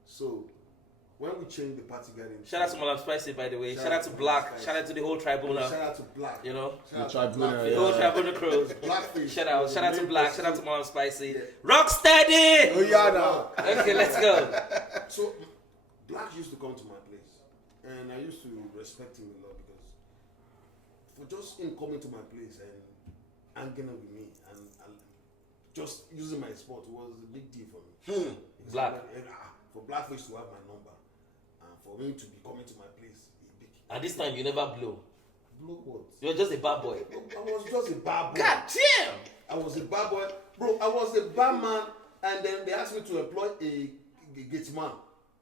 So, when we changed the party garden. Shout out to Malam Spicy, by the way. Shout out to Black. Shout out to the whole tribunal. Shout out to Black. You know? Shout The out to Black. The whole tribunal crew. Blackfish. Shout out to Black. Shout out to Malam Spicy. Rocksteady! Oh yeah, now. Okay, let's go. So, Black used to come to my place. And I used to respect him a lot because for just him coming to my place and hanging out with me and just using my spot was a big deal for me. Black. For Blackfish to have my number and for him to be coming to my place, And this time you never blew. Blew what? You're just a bad boy. I was just a bad boy. God damn! I was a bad boy. Bro, I was a bad man, and then they asked me to employ a gate man,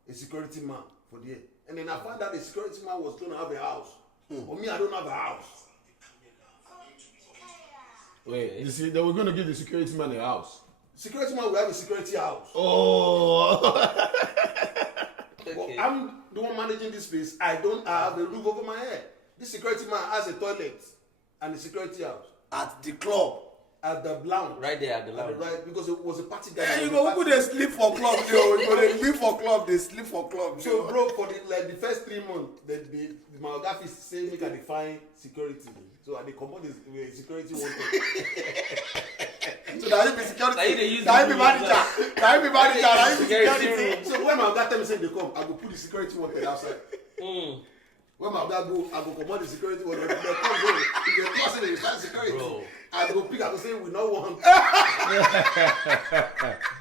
a security man for the year. And then I found out the security man was going to have a house. For me, I don't have a house. Wait, you see, they were going to give the security man a house. Security man will have a security house. Oh. But I'm the one managing this place. I don't have a roof over my head. This security man has a toilet and a security house. At the club. At the lounge. Right there at the lounge. Right, because it was a party guy. Yeah, you go who they sleep for club, yo. You go they live for club, they sleep for club. So bro, for the first 3 months, the Malgafi say make I define security. So I come on the security wanted. So now you be security. Now you be manager. Now you be manager. Now you be security. So when Malgafi tell me say they come, I go put the security wanted outside. When my guy go, I go command the security. When they come go, if they pass it, they start security. Bro. I go pick. I go say we no want.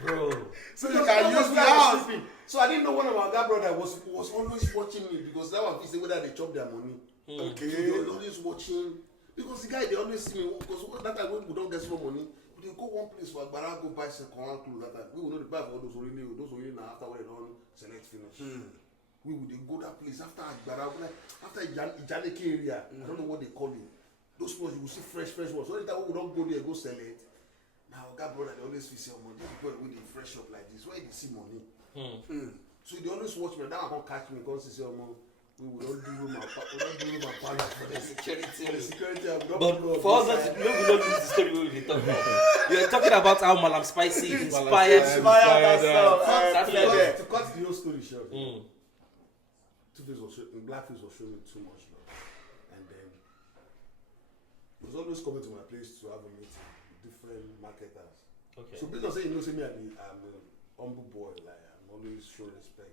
Bro. So you can use the house. So I didn't know one of my guy brother was always watching me because that one he say whether they chop their money. Okay. So they were always watching because the guy they always see me because that time when we don't get small money, we dey go one place for Agbara go buy second hand clothes that time. We will not buy for all those only now after when they don't select finish. We would go that place after Agbara, after Ijaneke area. I don't know what they call it. Those ones you will see fresh ones. So anytime we don't go there go sell it. Now our guy brother they always feel say money. This boy with the fresh up like this. Why they see money? So they always watch me. Now I can't catch me because they say we will not do my partner for the security. But for us, we don't use the story we will talk about. You're talking about how Malam Spicy inspired To cut the whole story short, Blackface was showing me too much love, and then he was always coming to my place to have a meeting with different marketers. Okay. So based on saying me, I'm a humble boy, like I'm always show respect.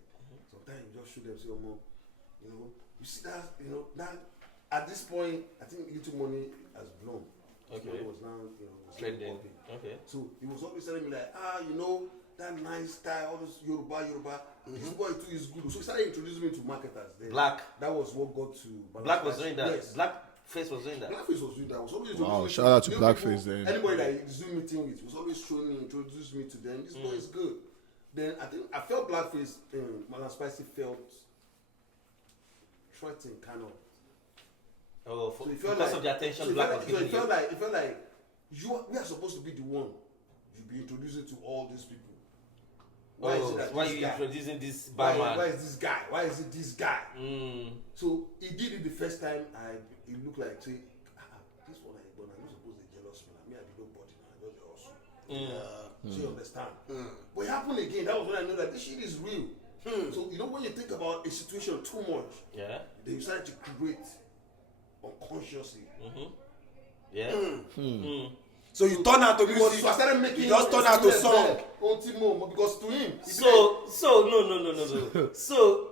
Sometimes you just show them say, you see that, that at this point, I think YouTube money has blown. Okay. It was now, trending. Okay. So he was always telling me like, that nice style, all this Yoruba. This boy too is good. So he started introducing me to marketers. Then Black. That was what got to. Black was doing that. Yes. Blackface was doing that. Blackface was doing that. Was always wow, shout out to Blackface then. Anybody that he's Zoom meeting with was always showing me, introducing me to them. This boy is good. Then I felt Blackface. Malam Spicy felt threatened, kind of. Oh, so because of the attention so Black was giving you. It felt like we are supposed to be the one you be introducing to all these people. Why is it that why this are you guy? introducing this barman? Why is this guy? Why is it this guy? So he did it the first time. It looked like say, this one I done. I'm not supposed to jealous me. I be nobody now. I just also. So you understand? But it happened again. That was when I know that this shit is real. So when you think about a situation too much, then you start to create unconsciously. So you turn out to music. So I started making. You just turn out to song. Because to him. So no. So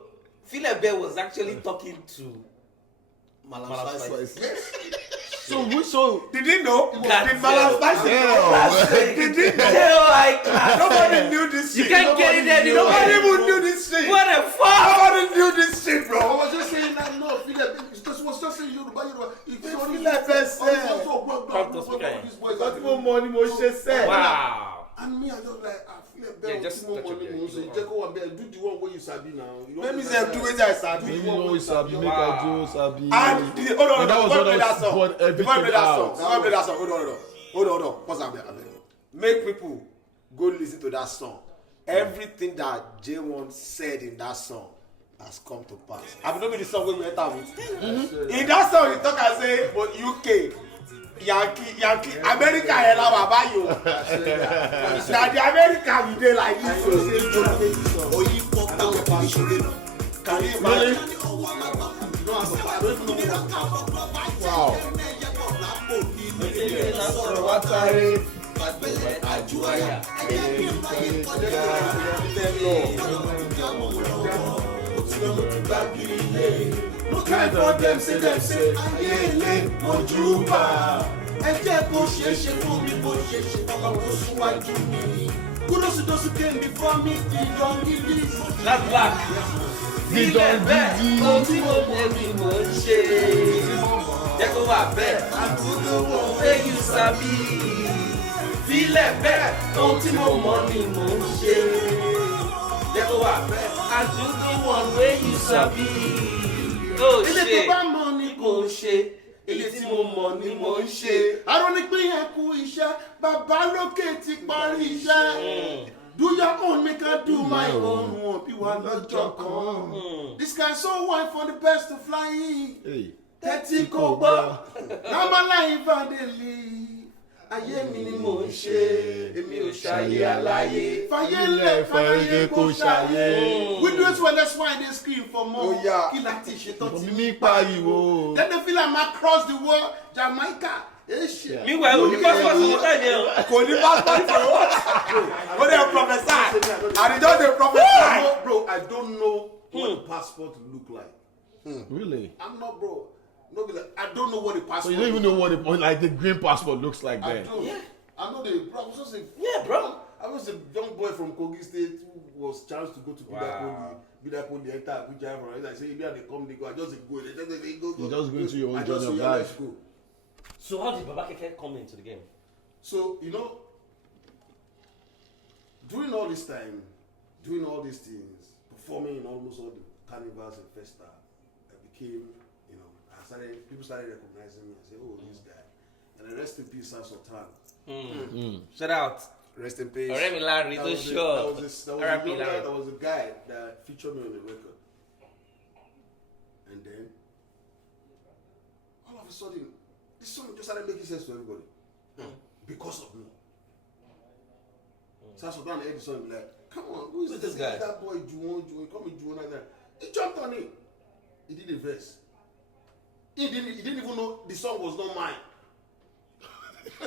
Philebe was actually talking to Malam Spicy. So did he know? Did Malam Spicy know? Did he know? Nobody knew this shit. You can't get it there. Nobody even knew this shit. What the fuck? Nobody knew this shit, bro. I was just saying that no, Philebe. It was just saying Yoruba. Wow. And me, I just like, I feel just more money. So you take over and do the one where you sabi now. Let me say, do it as I sabi. You know you sabi, make a do sabi. And hold on, before I play that song, hold on. Pause a bit. Make people go listen to that song. Everything that Jaywon said in that song has come to pass. Have you know the song we enter with? In that song, you talk and say, but UK, Yankee, America, hella baba you. Now the America we dey like this. Can you imagine? Wow. No time for them say ayele mojuba. Ẹ jẹ́ kó ṣe ṣe fún mi bó ṣe ṣe bàbá kó síwájú mi. Kudos to those who came before me, don't give this. That's Black. Dídán dídí. Ohun tí mo mọ̀ ni mò ń ṣe. Jẹ́ kó wà bẹ́ẹ̀. Àbúrò wọn fẹ́ you sabi. Fílẹ̀ bẹ́ẹ̀. Ohun tí mo mọ̀ ni mò ń ṣe. Jẹ́ kó wà bẹ́ẹ̀. Àbúrò wọn fẹ́ you sabi. Ó ṣe. Ilé tó bá mọ̀ ni Kò ṣe. Èyí tí mo mọ̀ ni mò ń ṣe. Arọ́ ní pé yẹn kú iṣẹ́, bàbá lókè ti parí iṣẹ́. Do your own, make I do my own. Wọ́n bí wa lọ́jọ́ kan. This guy so wide for the best to fly. Tẹ́tí kò gbọ́. Now my life I dey live. Ayé mi ni mò ń ṣe. Èmi ò ṣayé aláyé. Fàyè lẹ̀ fàyè kò ṣayé. We do it well, that's why they scream for more. Kí láti ṣe tó ti Mi pariwo. Then they feel like I'm across the world, Jamaica. Meanwhile, only passport for what I know. Kò ní passport for what? What they prophesy? And he just dey prophesy. Bro, I don't know what the passport look like. Really? I'm not, bro. No, be like, I don't know what the passport. So you don't even know what the green passport looks like I then? don't. Yeah. I know the. Bro, I was just a. Yeah, bro. I was a young boy from Kogi State who was chance to go to Bidakoli, enter Abuja from. I say, if they come, they go. I just go. They go. You just go into your own I journey just of say, life. let's go. So how did Baba Keke come into the game? So during all this time, doing all these things, performing in almost all the carnivals and festa, I became, people started recognizing me and say, oh, this guy. And I rest in peace, Sultan. Shout out. Rest in peace. Remy Larry, That to was show. a guy that featured me on the record. And then, all of a sudden, this song just started making sense to everybody. Because of me. So Sultan heard the song and be like, come on, who is this guy? That boy, Jaywon, call me Jaywon like that. He jumped on it. He did a verse. He didn't even know the song was not mine. He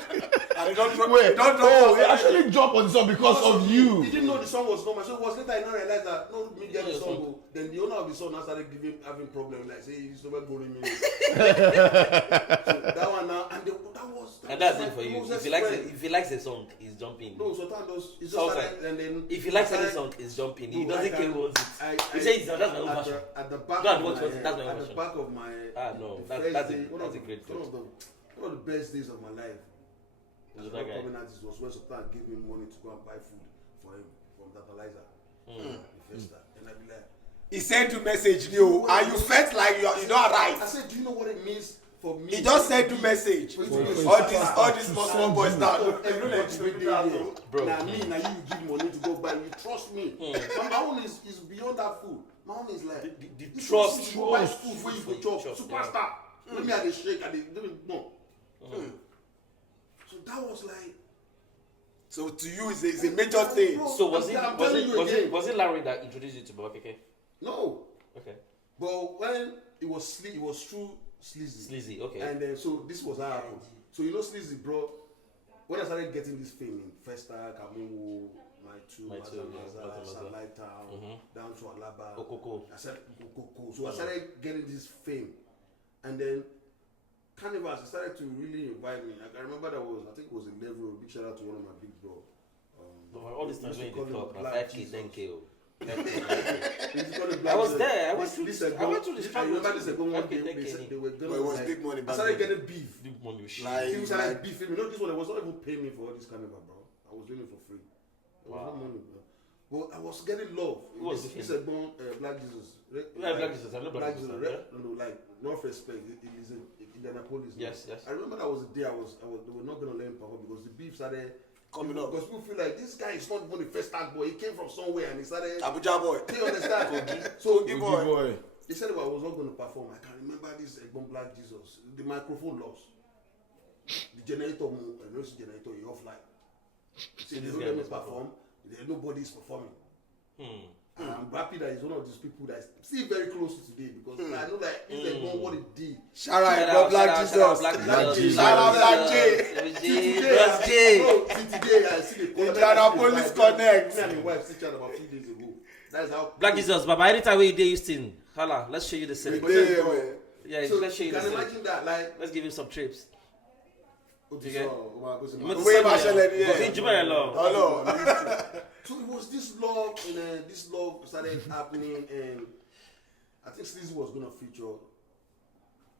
actually dropped on the song because of you. He didn't know the song was not mine. So it was later I now realized that no, me get the song. Then the owner of the song now started having problems. Like, say, he's never going me. So that one now, and that's it for you. If he likes a song, he's jumping. No, Sultan does. It's just started, and then if he likes any song, he's jumping. He doesn't care who owns it. He says that's my own version. At the back That's of my my version. at the back of my that's a great one of the best days of my life. As a coming artist was when Sultan gave me money to go and buy food for him from Tantalizer. The festa. And I'd be like, he sent you message, Leo, and you felt like you're not right. I said, do you know what it means for me? He just sent you message. All these small boys now. Now me, now you give money to go buy. You trust me. But my own is beyond that food. My own is like the trust. You buy food where you go chop. Superstar. Let me have a shake and no. So that was like. So to you, it's a major thing. So was it Larry that introduced you to Baba Keke? No. Okay. But when it was through Sleazy. Sleazy, okay. And then so this was how it happened. So Sleazy, bro. When I started getting this fame in Festa, Kamungu, Maza, Satellite Town, down to Alaba, Okoko. I said Okoko. So I started getting this fame, and then Carnivals started to really invite me. Like, I remember I think it was a level. Big shout out to one of my big bro. All this time when you talk, 5K, 10K. I was there. I went through the I remember this one day they were But it was big money I back started then. getting beef. Big money. People started beefing me. This one they was not even paying me for all this carnival, bro. I was doing it for free. There was no money, bro. But I was getting love. Who was this Black Jesus. Black Jesus. I know Black Jesus. No, like North Respect. It is in Indianapolis. Yes. I remember that was the day they were not gonna let him perform because the beef started coming up. Because people feel like this guy is not even the first tag boy. He came from somewhere and he started. Abuja boy. Do you understand? So Kogi boy. They said if I was not going to perform, I can remember this Black Jesus. The microphone lost. The generator moved. I know the generator he offline. So they don't let me perform. Nobody is performing. And I'm happy that he's one of these people that is still very close to today because I know that if they know what it did. Shout out Black Jesus. Shout out Black J. See today, I see the Indianapolis Connect. Me and my wife still chat about 2 days ago. That's how Black Jesus, Baba, anytime we do Houston, holla, let's show you the city. Yeah, so let's show you the city. Can imagine that, like. Let's give you some trips. So it was this love, and then this love started happening, and I think Sleazy was gonna feature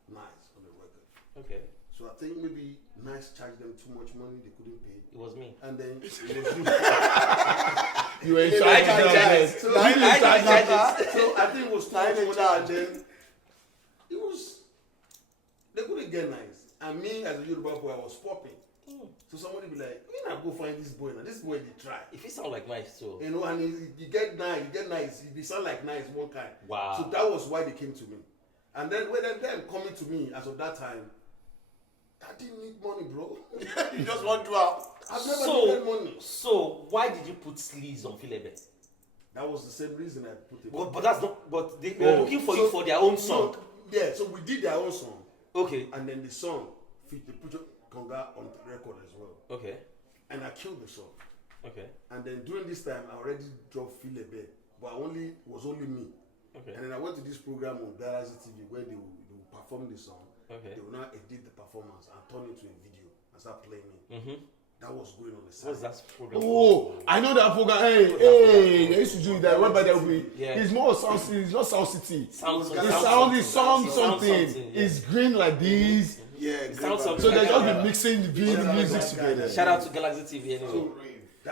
Nice on the record. Okay. So I think maybe Nice charged them too much money, they couldn't pay. It was me. And then it was you. You were in charge of that. So I think it was too much money, and then it was they couldn't get Nice. And me as a Yoruba boy, I was popping. So somebody be like, "We not go find this boy now. This boy they try." If it sound like Nice too. You know, and you get Nice. You sound like Nice one kind. Wow. So that was why they came to me. And then when them coming to me as of that time, I didn't need money, bro. You just want to have. I've never needed money. So why did you put Sleaze on Philebe? That was the same reason I put it. But that's not. But they were looking for you for their own song. No, yeah, so we did their own song. Okay. And then the song they put Conga on the record as well. Okay. And I killed the song. Okay. And then during this time, I already dropped Philebe, but was only me. Okay. And then I went to this program on Galaxy TV where they will perform the song. Okay. They will now edit the performance and turn it to a video and start playing it. Mm-hmm. That was going on the side. What's that program? Oh, I know that program. Hey, they used to do that. Whereby there will be. Yeah. It's more Sound City. It's not Sound City. Sound It's sound something. Yeah. It's green like this. Yeah, Sounds So they just be mixing the music together. Shout out to Galaxy TV anyway.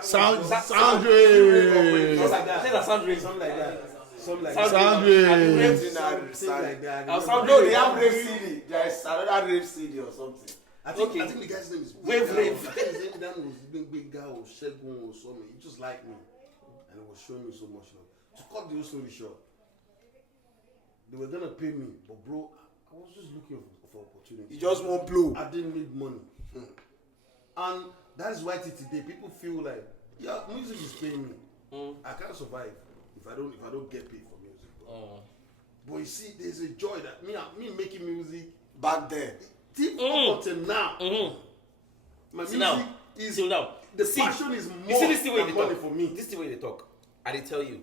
Sound Just rave. like that. I think that's sound rave. Something like that. Something like Sound that. Sound rave. rave. Something like that. No, they have rave CD. There is another rave CD or something. I think Okay. the guy's name is Wave Rave. I think his name was Big Guy or Shegun or something. He just liked me. And it was showing me so much love. To cut the whole story short, they were gonna pay me, but bro, I was just looking for opportunity. You just want blow. I didn't need money. And that's why till today people feel like, yeah, music is paying me. I can't survive if I don't get paid for music. But you see, there's a joy that me making music Back then. up until now. My Till music now. is Till now. the See, passion is You more see this the way they than money talk. for me. This is the way they talk. I did tell you.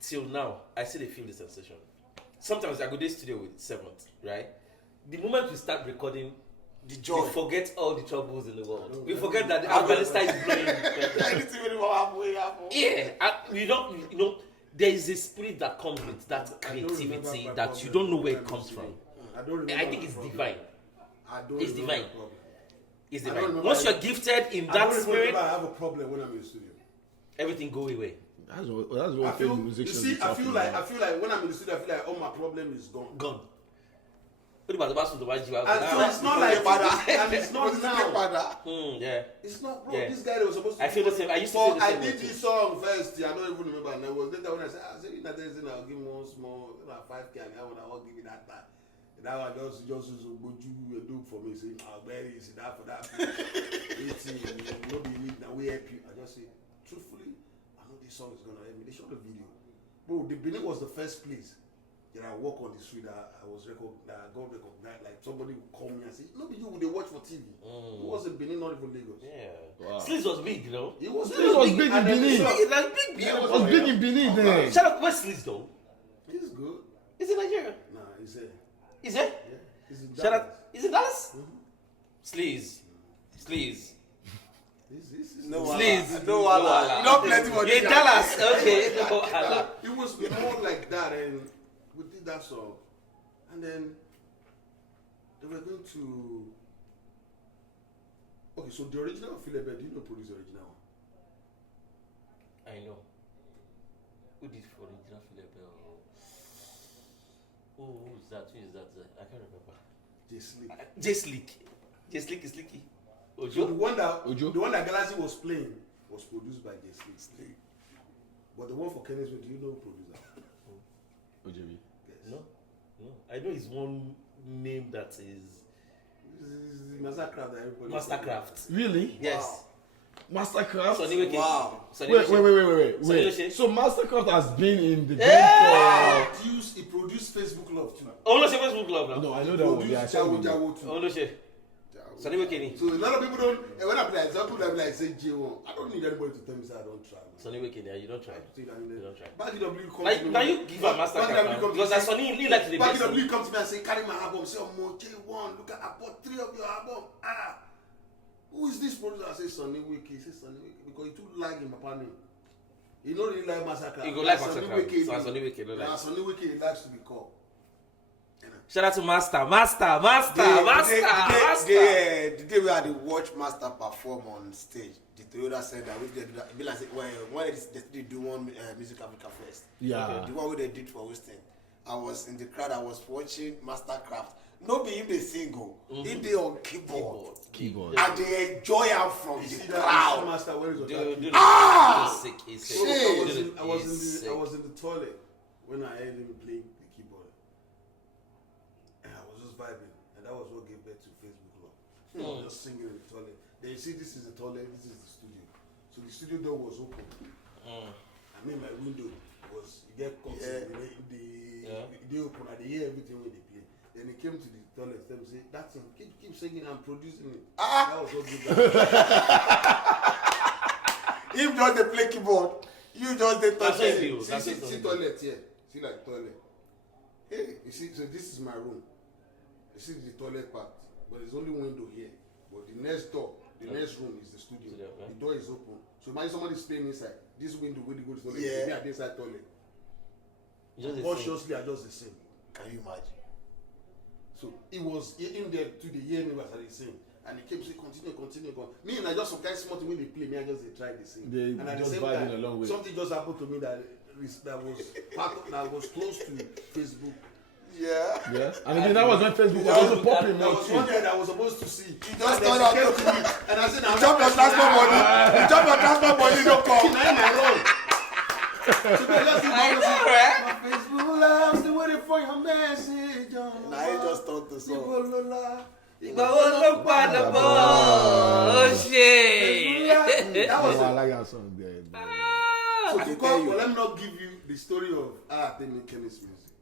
Till now, I still feel the sensation. Sometimes I go to the studio with Seventh, right? The moment we start recording, The joy. we forget all the troubles in the world. We forget that Afghanistan is blowing. Anything really happen. Yeah, we don't. You know, there is a spirit that comes with that I don't remember creativity my that problem you don't know where when it I'm comes in from. studio. I don't remember I think my it's problem. divine. I don't It's remember divine. my problem. It's I don't divine. remember Once I- you're gifted in I that don't spirit, remember I have a problem when I'm in the studio. everything go away. That's I what feel, you musicians see, be I talking feel like about. when I'm in the studio, I feel like all my problem is gone. Gone. What about the bass the white you have? And so it's not like and it's not now. Yeah. It's not, bro. Yeah. This guy that was supposed to. I feel the same. I used to feel the I same. did way this too. song first. I don't even remember. And I was later when I said, I'll give him one small, 5K. And I will give you that time. That one just would you do for me? Say, I'll bury you. See that for that. 18. Nobody now we help you. I just say, truthfully, I know this song is gonna help me. They showed the video, bro. The Benin was the first place that I walk on the street that I was recognized. I got recognized. Like somebody would call me and say, "No, you would they watch for TV." It wasn't Benin, not even Lagos. Yeah. Wow. Sleaze was big, you know. It was It was big in and then Benin. the song- It's like big, Yeah, It was big in Benin then. Shut up. Where's Sleaze though? He's good. Is it Nigeria? Nah, he's there. Is it? Yeah, he's in Shut Dallas. up. Is it Dallas? Sleaze. Sleaze. No Sleaze. wahala. No wahala. You don't plenty money. Yeah, Dallas. Okay. No wahala. It was more like that, and we did that song, and then they were going to. Okay, so the original Philebe, do you know produce the original one? I know. Who did for original Philip? Who's that? Who is that? I can't remember. J Slick. J Slick. J Slick is Slicky. So Ojo. Ojo? the one that Galaxy was playing was produced by J Slick. But the one for Kenneth, do you know who produced that? OJB. Yes. No. I know it's one name that is This is Mastercraft that everybody. Mastercraft. Really? Yes. Mastercraft? Sonny Weke. Wow. Sonny Wait. Weke. Sonny Weke. So Mastercraft has been in the Yeah. game He produced Facebook Love too. Oh no, she Facebook Love for. now. No, I know that one. Yeah, I saw it. Jawo too. Oh no, she. Sonny Weke ni. So a lot of people don't. And when I play example, I like say Jaywon. I don't need anybody to tell me say I don't try. Sonny Weke ni. You don't try. You don't try. Back in W come Like to me. now you give a Mastercraft now. Because as Sonny, he like to the Back in best. W come to me and say carry my album. Say Mo Jaywon. Look at I bought 3 of your album. Who is this producer? I say Sonny Weke. He say Sonny Weke because he too like him upon him. He don't really like Massacre. He go like Mastercraft. So Sonny Weke no like. Sonny Weke he likes to be called. Shout out to Master. The day we had to watch Master perform on stage, the Toyota said that we did be like when they do one Music Africa first. Yeah. The one where they did for Houston. I was in the crowd. I was watching Mastercraft. No be if they single, if they on keyboard, and they enjoy am from You see the that crowd. Master when he was Dude, attacking. he's So sick. I was in the toilet when I heard him play the keyboard, and I was just vibing, and that was what gave birth to Facebook Love. I was just singing in the toilet. Then you see, this is the toilet, this is the studio. So the studio door was open. I mean, my window was you get caught they open and they hear everything when they play. Then they came to the toilet, them say, "That's him. Keep singing and producing it." That was what gave birth. If just they play keyboard, you just they touch That's what it. you do. That's See what you do. toilet here. See like toilet. Hey, you see, so this is my room. You see the toilet part, but there's only window here. But the next door, the next room is the studio. The door is open. So imagine somebody staying inside. This window will go to the toilet. Yeah. Me at the inside toilet. Consciously, I just the same. Can you imagine? So it was in there to the year me was at the same. And he kept saying, continue. Me and I just sometimes small when they play, me I just they try the same. And at the same time, something just happened to me that was close to Facebook. Yeah. And I mean, that was when Facebook was also popping. That was one day that I was supposed to see. He just turned out to me. And I said, you jump your transport money, don't come. So they just my Facebook loves the waiting for your message. Now he just turned to song. Oh shit! That was I like that song there. So let me not give you the story of Temi Kenny's music.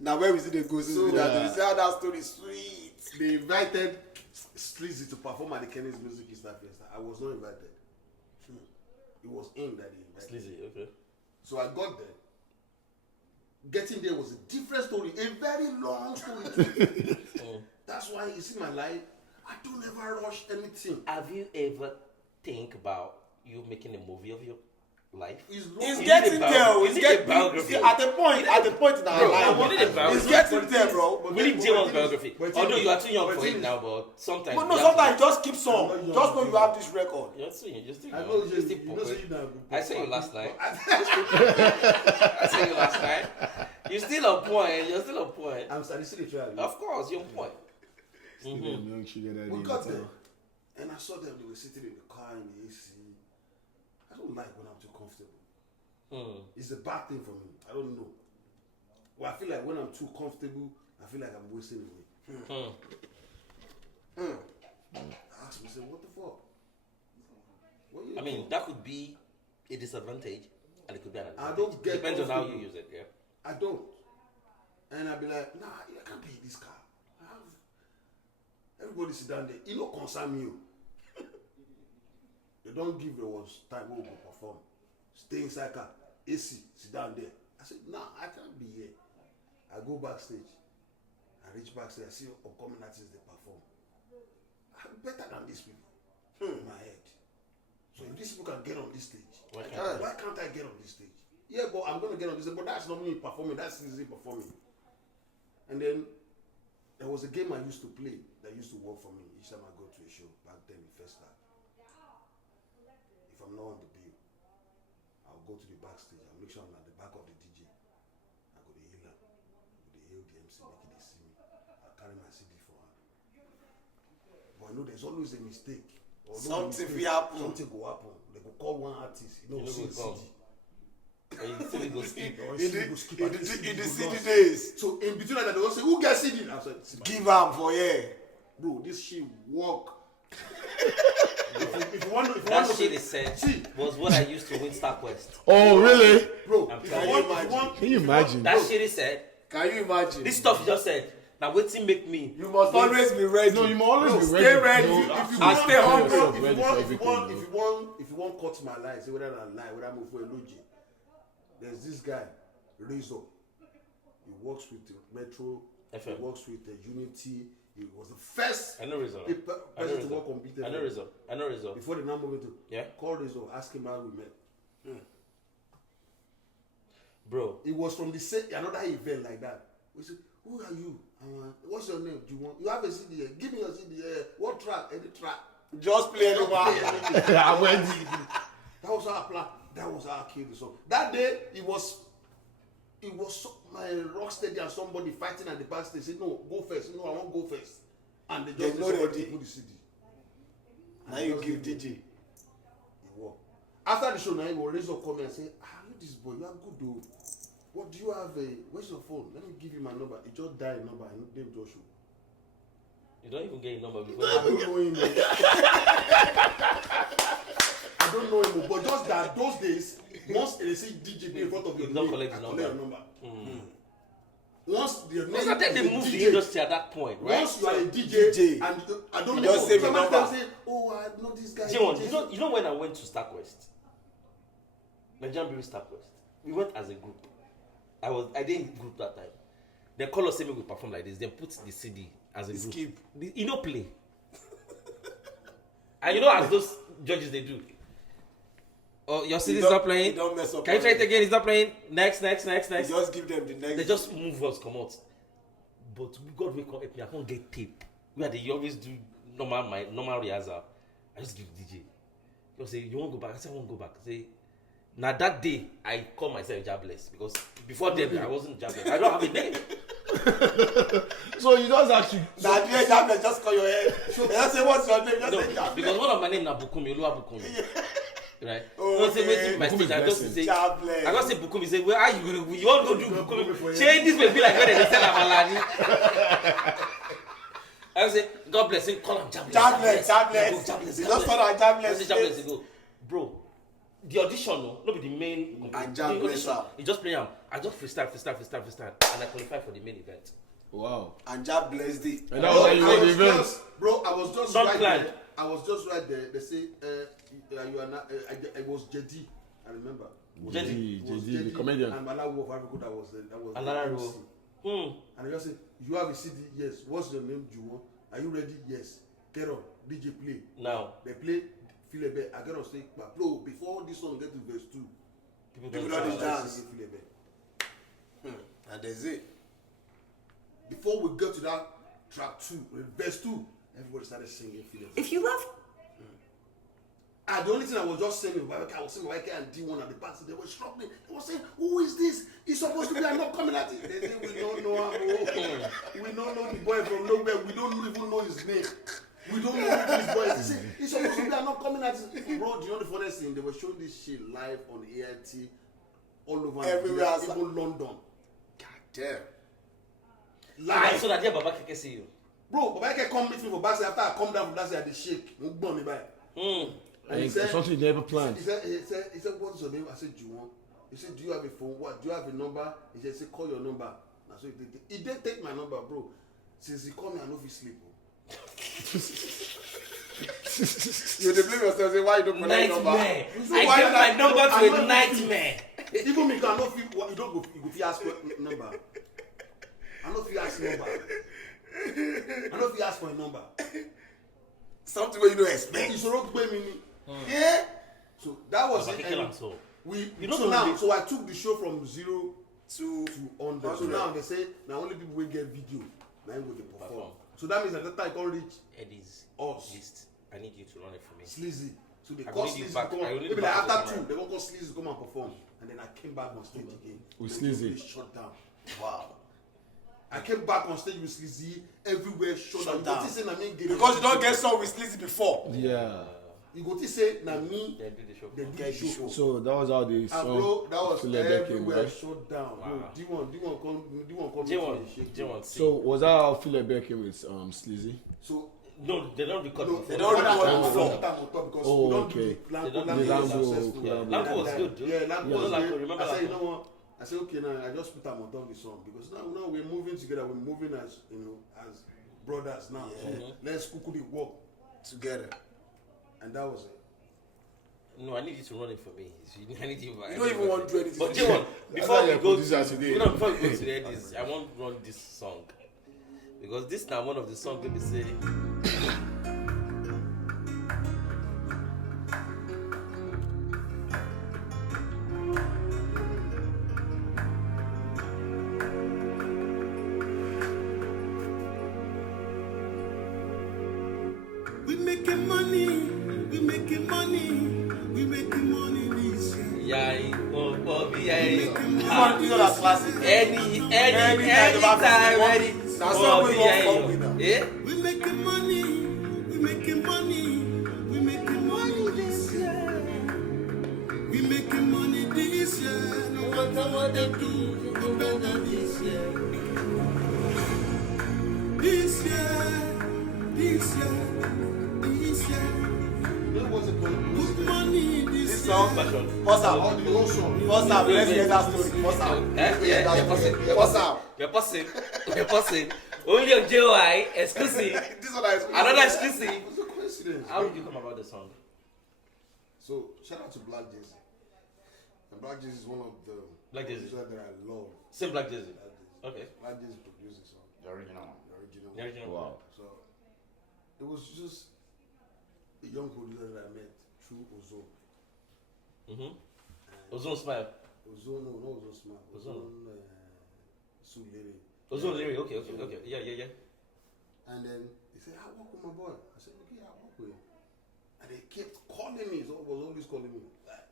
Now where we see the ghosts with that? You see how that story is sweet. They invited Sleazy to perform at the Kenny's Music Easter Fiesta. I was not invited. It was him that he invited. Sleazy, okay. So I got there. Getting there was a different story, a very long story. That's why you see my life, I don't ever rush anything. Have you ever think about you making a movie of your life? It's getting there. It's getting at the point in our life. It's getting there, bro. We need Jaywon's biography. Although you are too young for it now, but sometimes. But no, sometimes just keep some. Just know you have this record. You're still young. I know you still. I saw you last night. I saw you last night. You're still on point. I'm still a trial. Of course, you're on point. We got there, and I saw them. They were sitting in the car in the AC. I don't like when I'm too comfortable. It's a bad thing for me. I don't know. Well, I feel like when I'm too comfortable, I feel like I'm wasting away. I asked myself, what the fuck? I mean, that could be a disadvantage, and it could be an advantage. I don't get depends on how you use it. Yeah. I don't. And I'll be like, nah, I can't pay this car. Everybody sit down there. It don't concern me. They don't give us time when we perform. Stay inside car. AC, sit down there. I said, nah, I can't be here. I go backstage. I reach backstage. I see upcoming artists they perform. I'm better than these people. In my head. So if these people can get on this stage, why can't I get on this stage? Yeah, but I'm going to get on this stage. But that's not me performing. That's easy performing. And then there was a game I used to play that used to work for me each time I go to a show back then in Festa. If I'm not on the bill, I'll go to the backstage. I'll make sure I'm at the back of the DJ. I go to the healer. I go to hail the MC, make it see me. I'll carry my CD for her. But I know there's always a mistake. Something will happen. Something will happen. They will call one artist, see the CD. And you still go skip. In the CD days. So in between that, they will say, who gets CD? I said, give them for bro, this shit work. if you want that shit is said was what I used to win StarQuest. Oh really? Bro, can you imagine? That shit is said. Can you imagine? This stuff you just said. Now waiting make me. You must always be ready. No, you must always be ready. Stay ready. No, and stay humble. If you want cut my lie, say whether I lie, whether I move for a logic. There's this guy, Rizzo. He works with Metro. FM. He works with Unity. He was the first person to work on Beat FM. I know Rizzo. Before the number went to call Rizzo, ask him how we met. Bro. It was from another event like that. We said, who are you? What's your name? Do you have a CD here? Give me your CD here. What track? Any track. Just play anyone. That was our plan. That was our kid. So that day it was my rock steady and somebody fighting at the backstage. Said no, go first. No, I won't go first. And they just decided to put the CD. Now you give DJ. It worked. After the show, now he will raise up come and say, look this boy, you are good though. What do you have? Where's your phone? Let me give you my number. He just died number. His name Joshua. You don't even get a number before. I don't know him. I don't know him, but just that those days, once they see DJ in front of your name, collect the number. Once the name, I think they moved the industry at that point, right? Once you are a DJ, and I don't know, somebody can say, "Oh, I know this guy." Jaywon, you know when I went to StarQuest, Nigerian Beauty StarQuest, we went as a group. I didn't group that time. They call us, say me we perform like this. They put the CD as a group. Skip. You know play. And you know as those judges they do. Oh, your CD is not playing. Don't mess up. Can you try it again? It's not playing. Next. You just give them the next. They just move us, come out. But God will come help me. I can't get tape. Where they always do normal rehearsal. I just give DJ. He say, you won't go back? I say, I won't go back. I say, now that day, I call myself Jobless. Because before then, I wasn't Jobless. I don't have a name. So you just actually. Now, dear Jobless, just call your head. Just say, what's your name? Just say Jobless. Because one of my name is Bukumi, Olua Bukumi. Right? Oh, say, wait my stage. I just say, Jobless. I just say Bukumi. Say, where are you going to go? You want to do Bukumi? Change this may be like when they sell Amalani. I say, God bless him, call him Jobless. Jobless. You just call him Jobless. I say Jobless, go. Bro, the audition, no be the main. And Jobless. You just play him. I just freestyle, and I qualify for the main event. Wow. And Jobless did. And that was how you won the event. Bro, I was just Not right planned. there. I was just right there. They say, you are not. It was JD. I remember. JD, the comedian. And Malawi of Africa that was Another the row. MC. And I just say, you have a CD? Yes. What's your name, Jaywon? Are you ready? Yes. Get on. DJ play. Now, They play Philebe. I get on stage. But bro, before this song get to verse 2, People don't dance. Philebe. And that's it. Before we get to that track 2, verse 2, everybody started singing Philebe. If you love And the only thing I was just saying, I was saying YK and D1 at the back, so they were struggling. They were saying, who is this? He's supposed to be, I'm not coming at it. They say, we don't know him. We don't know the boy from nowhere. We don't even know his name. We don't know who this boy is. They say, he's supposed to be, I'm not coming at it. Bro, do you know the funniest thing? They were showing this shit live on AIT all over Everywhere, Nigeria, even London. God damn. Live. so that day Baba Keke see you. Bro, Baba can come meet me for backside after I come down from that side, they shake. Me by. And he said, something you never planned. He said, what's your name? I said, Jaywon. He said, do you have a phone? What? Do you have a number? He said, call your number. And so he didn't take my number, bro. Since he called me, I know if he sleep. You dey blame yourself, say why you don't collect number? Nightmare. So I why gave my not- number I to know a if nightmare. Even me can know if you don't go, you go fi ask for number. I know if you ask number. I know if you ask for a number. Something where you don't expect. You should pay me. Yeah. So that was Baba it. Keke And so. we don't so know now the- so I took the show from 0 To to 100. So now they say now only people will get video. Now go they perform. Perform. So that means at that time I can't reach Eddie's us. list. I need you to run it for me. Sleazy. So they I call will need you Sleazy back. to come I will on. need Maybe you like back on after camera. 2, they won't call Sleazy to come and perform. And then I came back on stage again. With Then Sleazy. they shut down. Wow. I came back on stage with Sleazy. Everywhere shut down. You go to say na me get because you don't get song with Sleazy before. Yeah. You go to say na me They do the show. they do Get the the show. So that was how they And saw bro, that was Philebe came, everywhere right? shut down. Wow. Bro, D1 come J1 see. So was that how Philebe came with Sleazy? So No, they don't record no, before. they don't record that before. was time on top because Oh, we don't okay. do the They don't Lambo do was Lambo, successful. Lambo. Lambo was good, dude. Yeah, Lambo Yeah, was Lambo, good. remember I said, you Lambo? know what? I said, okay, now I just put them on top of the song because now we're moving together. We're moving as as brothers now. So let's quickly work Together. and that was it. No, I need you to run it for me. I need you. You don't even want to do anything. But J1, before how we your go producer today. before we go to the edits, I want to run this song because this now one of the songs people say. We making money, we making money, we making money this year. Yeah, You know that classic. anytime, Anytime, ready. Now song we won't fuck with them. Yeah. We making money, we making money, we making money this year. We making money this year. No matter what they do, we go better this year. This year, this year, this year. There was a Good money This this song. Version. Pause all out. the whole song. Pause out. Let's hear that story. Pause out. Yeah, you're passing. Pause out. You're passing. You're passing. Only on JOI exclusive. This one is Another exclusive. It was a coincidence. How did you come about the song? So shout out to Black Jay-Z. And Black Jay-Z is one of the Black Jay-Z. That I love. Same Black Jay-Z. Okay. Black Jay-Z produced the song. The original one. The original. The original. Wow. So it was just a young producer that I met through Ozone. Ozone Smile. Ozone, no, not Ozone Smart. Ozone. Sulere. Ozone Lyric. Okay. Yeah. And then he said, I work with my boy. I said, okay, I work with him. And they kept calling me. So he was always calling me. Like,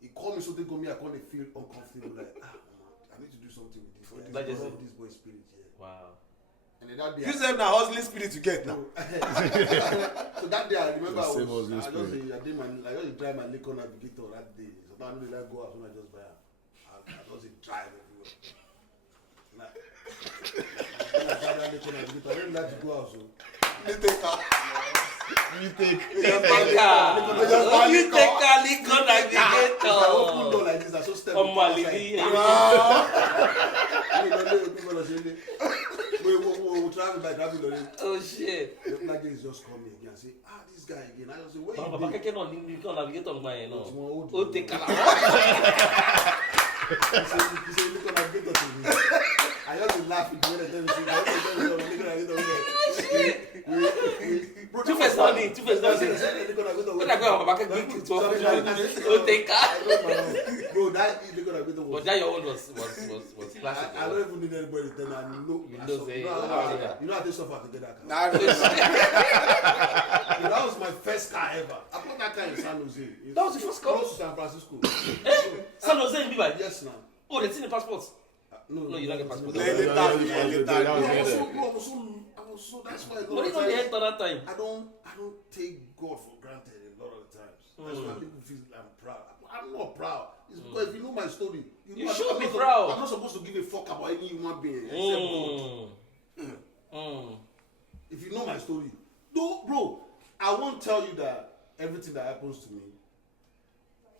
he called me so they got me, I can't feel uncomfortable. Like, man, I need to do something with this. Like This boy spirit, yeah. Wow. And then that day, You said now hustling spirit to get now. so that day I remember The same I hustling spirit. just drive my Lincoln Navigator that day. So I know they like go out when I just buy it. I just drive everywhere. Like, when I drive that Lincoln Navigator, I don't like to go out so. You take her. You take. You take a Lincoln Navigator. I open door like this, I so step Oh my outside. lady. We travel by driving the lane. Oh shit. The black guy is just coming again and say, this guy again. I just say, where Papa you keke no Lincoln Navigator mine no. It's one old O one. take a. He said, look at my video to me. I just laugh when they tell me, Two-face not need. When I go Papa keke give it to O take a. Bro, that video was. But that your own was classic. I don't even need anybody to tell me. I know. You know, say, you know how they suffer to get that car. Nah, That was my first car ever. I bought that car in San Jose. That was the first car? Close to San Francisco. San Jose in Dubai. Yes, now. Oh, they seen the passport. No, you don't get passport. later. I was so. That's why. What did you enter that time? I don't take God for granted a lot of the times. That's why people feel I'm proud. I'm not proud. It's because if you know my story, You know should I'm be not proud. I'm not supposed to give a fuck about any human being except God. If you know my story, no, bro, I won't tell you that everything that happens to me,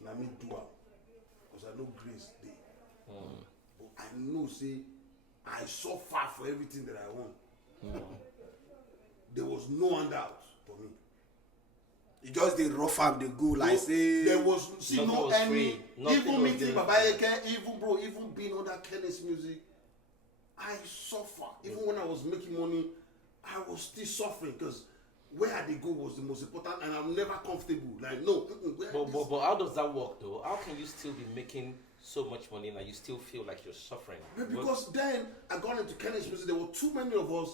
I mean do it, because I know grace day. But I know, say, I suffer for everything that I want. There was no handout for me. You just the rough am they go like say. There was Nothing no was any. free. Nothing Even was meeting there. Baba Eke, even being under Kenny's music, I suffer. Even when I was making money, I was still suffering because where I go was the most important, and I'm never comfortable. Like no. But how does that work though? How can you still be making so much money and you still feel like you're suffering? Because then I got into Kenny's music. There were too many of us.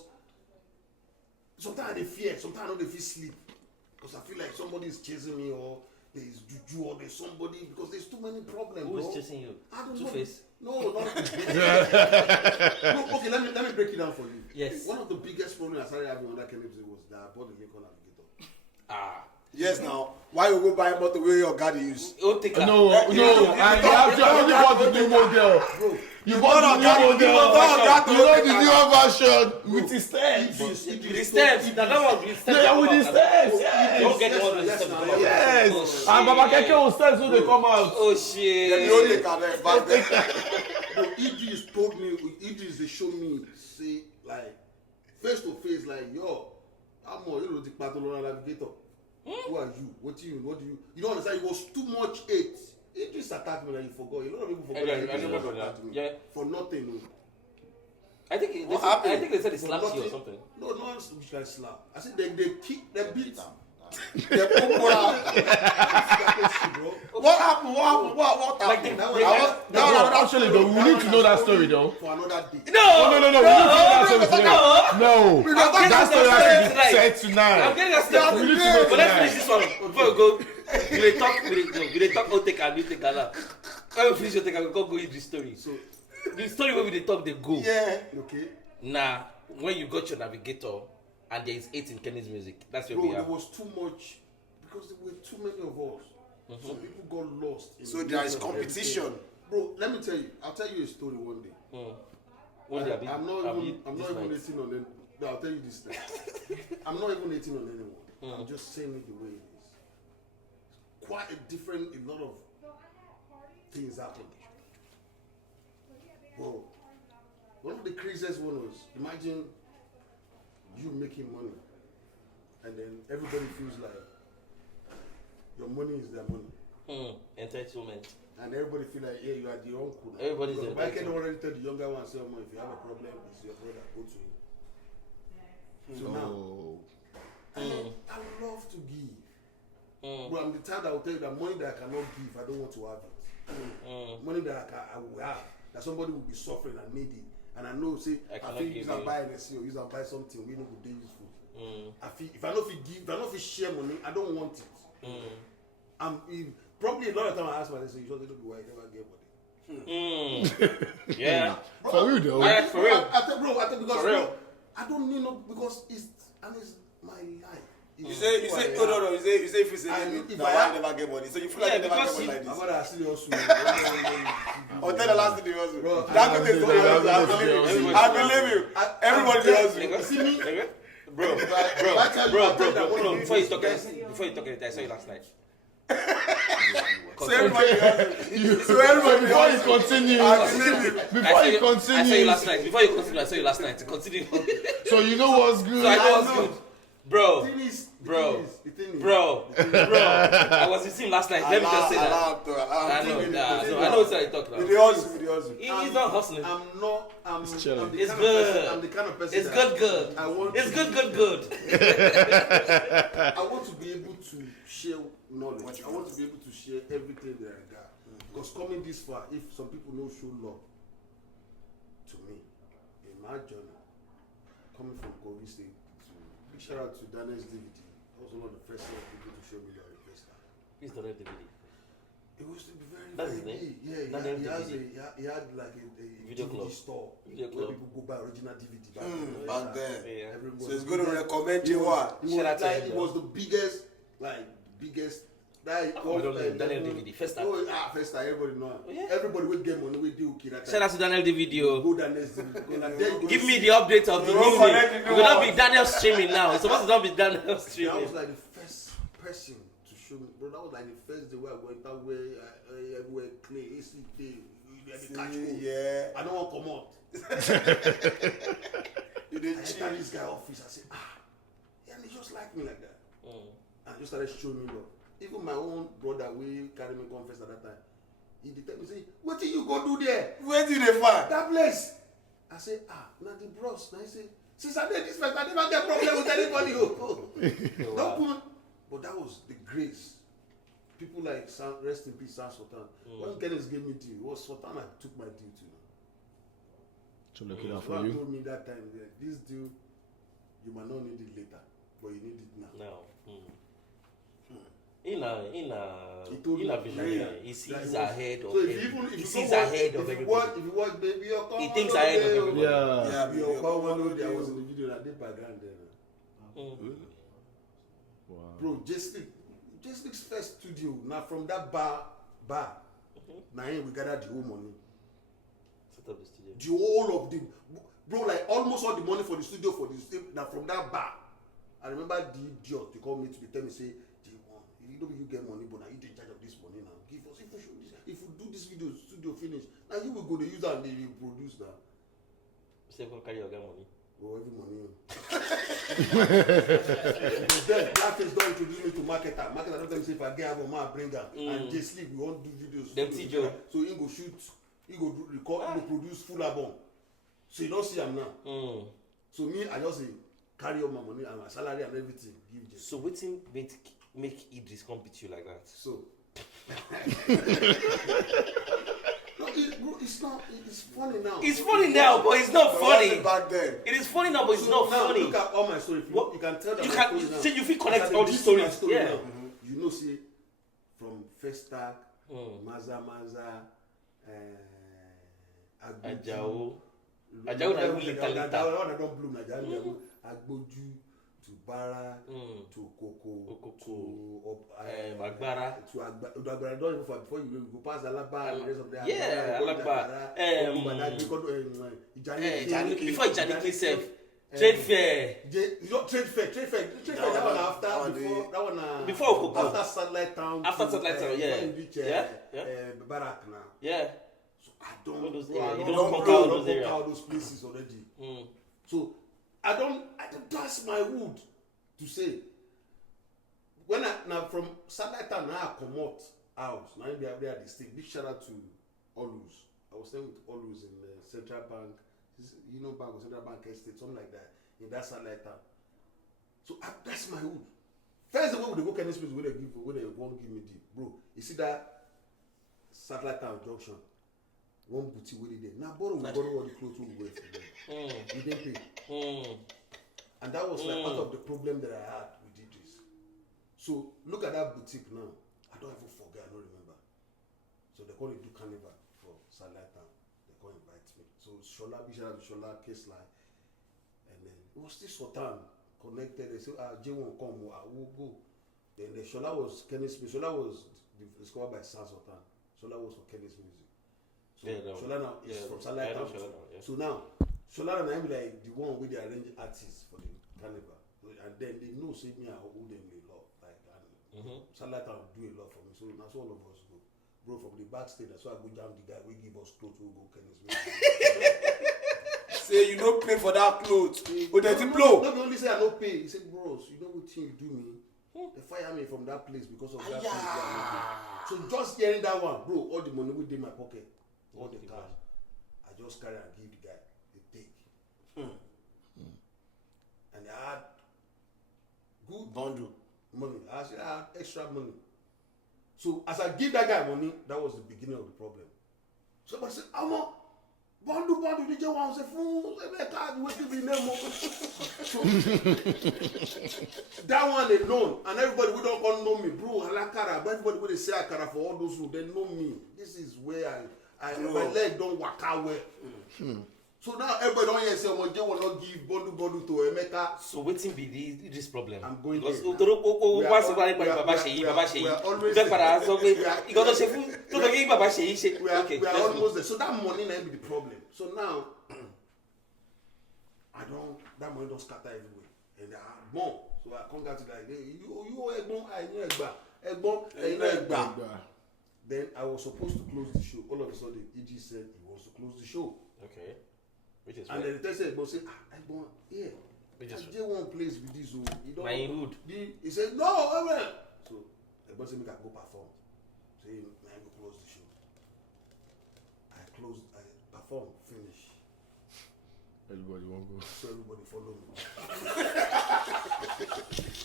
Sometimes they fear. Sometimes I don't feel sleep because I feel like somebody is chasing me or there's juju or there's somebody because there's too many problems. Who is bro. chasing you? I don't Two-Face? know. No, not no, okay, let me break it down for you. Yes. One of the biggest problems I started having on that Kenny's was that I bought the Lincoln Navigator. Yes, now. Why you go buy a motor where your guy use? Oh, take a. No, and you have to only bought the new model. Bro, You bought the new model. You know the newer version with the steps. With the steps. That one with the steps. Yeah, with the steps. Don't Yes. get the one with the Yes, steps. now. Oh, Yes. shit. And Baba Keke will steps when they come out. Oh You shit. don't take her back there. Bro, Idris told me, Idris they showed me, say, like, face to face, like, yo, I'm more, you know, the Patolona Navigator. Who are you? What do you? You don't understand? It was too much hate. Idris attacked me and you forgot. A lot of people forgot Yeah, that I Idris remember attacked that. me. Yeah. For nothing. No. I think What happened? I think they said he For slapped you or nothing. something. No, which guy slap. I said they kick, they beat. They put more out. Bro. What happened? What happened? That That Actually, though, we need to know that story, though. For another day. No. We need to know that story today. No. That story has to be said I'm tonight. getting a step. We need to know But let's finish tonight. this one before we go. We dey talk Otek and you take Allah. When we finish Otek, we go into the story. So, The story where we dey talk they go. Yeah. okay. Nah, when you got your navigator and there is 8 in Kenny's music, that's where Bro, we there are. was too much because there were too many of us. So people got lost. In So the there is middle of competition. everything. Bro, let me tell you. I'll tell you a story one day. When they are I'm not even night. hating on them. No, I'll tell you this thing. I'm not even hating on anyone. I'm just saying it the way it is. Quite a lot of things happened. Bro, one of the craziest one was, imagine you making money and then everybody feels like your money is their money. Entitlement. and everybody feel like, yeah, you are the uncle. Everybody's because the why can't uncle. already tell the younger one, say, if you have a problem, it's your brother, go to him. So now, I love to give. But I'm the type that will tell you that money that I cannot give, I don't want to have it. Money that I will have, that somebody will be suffering and needy. And I know, say, I feel use and buy NSC or use and buy something, we know good day useful. I feel, if I don't feel give, if I don't feel share money, I don't want it. Probably a lot of time I ask myself, you don't know why I never get money. Yeah. Bro, for real though. For real. I tell because For real. bro, I don't need no because it's my life. You say, you say if you say, if no, I I never get money. So you feel like you never get money like I'm this. gonna see you also. Or tell the last thing you also. Bro, That good is I believe you. Everybody does you. See me? Bro, before you talk anything, I saw you last night. So everybody does you. So everybody Before does you continue, I believe you. before you I saw you continue, last night. Before you continue, I saw you last night. Continue. so you know what's good. So I know what's good. Bro, The thing is, bro, I was with him last night. Let me just say that. I know what I talk With about. the hustle. He's not hustling. I'm It's the kind of person It's that good. I want It's to, good. I want to be able to share knowledge. I want to be able to share everything that I got. Because coming this far, if some people don't show love to me in my journey, coming from Kogi State to big shout out to Daniel's DVD. That was one of the first people to show me love the first time. He's the red DVD. It was to be very, That's very his name? big. Yeah, he had like a Video DVD club. store Video where club. people go buy original DVD Back then. Yeah. Everybody- So it's going to recommend JOI. Shout out to him, It though. was the biggest. That Oh, we don't know Daniel DVD. First time. First time, everybody know. Yeah. Everybody will get money. We do okay. That Shout out to Daniel the video. Go Daniel's DVD. Give me the update of the You new don't name. connect It the will not new be Daniel streaming now. It's supposed to not be Daniel That was streaming. like the first person to show me, bro. That was like the first day where I went out where everywhere clay, AC day, catch cold. Yeah. I don't want to come out. You I did entered this guy office. I said, yeah, and he just like me like that. And just started showing me love. Even my own brother, we carry me confess at that time. He did tell me, say, what did you go do there? Where did they find? That place. I say, now the bros. Now he say, since I did this place, I never get problem with anybody. Don't put. But that was the grace. People like rest in peace, San Sultan. When Kenneth gave me deal, it was Sultan I took my deal to. To look it up So for he you. told me that time, this deal, you might not need it later, but you need it now. No. In a visionary, he sees ahead of everybody. He sees ahead of everybody. If you watch Baby, He thinks ahead of everybody. Yeah. Your call one day, I was in the video that did background there. Wow. Bro, J-Slick's first studio, now from that bar, now here we gathered the whole money. Set up the studio. The whole of the, bro, like almost all the money for the studio, now from that bar. I remember the idiot, they called me to tell me, say, Jaywon, you know you get money, but now you take charge of this money now. Give us, if we show this, if we do this video, studio finish, now you will go to use and they will produce now. Say, go carry your guy money. Bro, every money. Then, that is don't introduce me to marketer. Marketer don't tell me say if I get album, I bring her. And they sleep, we won't do videos. Them T-Joe. So he go shoot, he go record, he go produce full album. So you don't see him now. So me, I just say, carry all my money and my salary and everything. Give Jay. So waiting make Idris come beat you like that. So. No, bro, it's not. It's funny now. It's funny now, but it's not funny. Back then. It is funny now, but it's not now, funny. Look at all my stories. You can tell that You my can story now. say you feel connect Look at all the the gist of my stories. story Yeah. now. You know, see, from first tag, Maza, Ajao na who later. That one I don't bloom Nigeria. Agboju to Bara to Koko to Agbara. to Agbara. Don't even before you go past Alaba and the rest of the Yeah, Alaba. Before Ijani self. Trade fair. Trade fair. That one after Before Okoko. after Satellite Town. After Satellite Town, yeah. When you reach Barak now. Yeah. So I don't. All those I areas. You don't don't conquer all those areas. conquer all those places already. So I don't. That's my wood to say. When I now from Satellite Town now I come out house. Now they are the state. Big shout out to Olus. I was staying with Olus in Central Bank, Bank or Central Bank Estate, something like that, in that satellite town. So that's my hood. First of all, they go Kenny Smith where they won't give me deep, bro. You see that satellite town junction, one boutique where they did. Now borrow all the clothes we wear for them. He didn't pay. And that was like part of the problem that I had with Idris. So look at that boutique now. I don't even forget, I don't remember. So they call it do carnival for satellite town. They can't invite me. So Shola, Bishop Shola, Kesla, and then it was still Sultan connected. They said, Jaywon come, I will go. Then the Shola was Kenny Smith. Shola was discovered by San Sultan. Shola was for Kenny's music. So Shola now is from satellite town. So now Shola and I am like the one with the arrange artists for the carnival. And then they know say me I owe them a lot. Like satellite town do a lot for me. So that's all of us go. Bro, from the backstage, that's why I go jam the guy, we give us clothes, we go Kenny's music. Say you don't pay for that clothes. But they blow. No, only say I don't pay. He said, bros, you know what thing you do me? They fire me from that place because of that place. So just hearing that one, bro, all the money we did in my pocket, all the cash, I just carry and give the guy. They take. And I had good bundle money. I actually had extra money. So as I give that guy money, that was the beginning of the problem. Somebody said, Amo, bundle, the Jaywon say, fool, so that one they known, and everybody who don't know me, bro, Halakara, but everybody who say Akara for all those who they know me. This is where my leg don't work out well. So now everybody don't hear say, Jaywon not give bundle to Emeka. So waiting be this problem. I'm going because there. We are almost there. So that money now be the problem. So now that money don't scatter everywhere. And more. So I come back to that. Then I was supposed to close the show. All of a sudden, EG said he wants to close the show. Okay. Which is and then the said, say, Jaywon plays with this. My hood. He said, no, wait. So the said, make I go perform. So he go close the show. I perform, finish. Everybody won't go. So everybody follow me.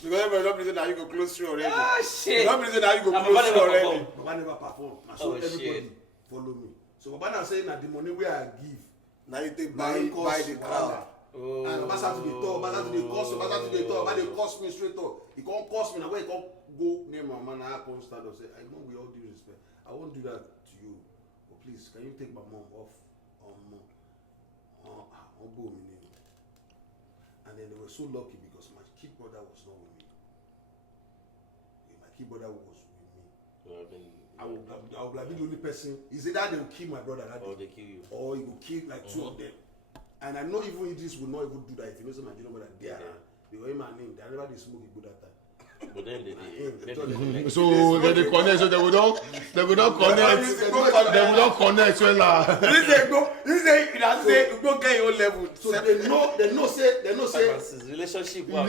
Because everybody don't reason that you go close through already. Ah, shit. Don't reason that you go close through already. Baba never perform. So everybody follow me. So Baba now saying that the money where I give, now you take buy the crowd. And Baba start to the talk, Baba to the cost, Baba to the talk, Baba they cost me straight up. He can't cost me now. Where he can't go near my man, I can't stand up. Say, I know we all due respect. I won't do that to you. But please, can you take my mom off? And then they were so lucky because my kid brother was not with me. My kid brother was with me. I would be the only person. Is either they will kill my brother that or day, they kill you, or he will kill like two of them. And I know even Idris will not even do that if you know some Nigerian brother there. They were in my name. They never did smoke it good that time. But then they so they connect, so they will not connect. They will not connect. This go get your level. So they know say relationship. Wow.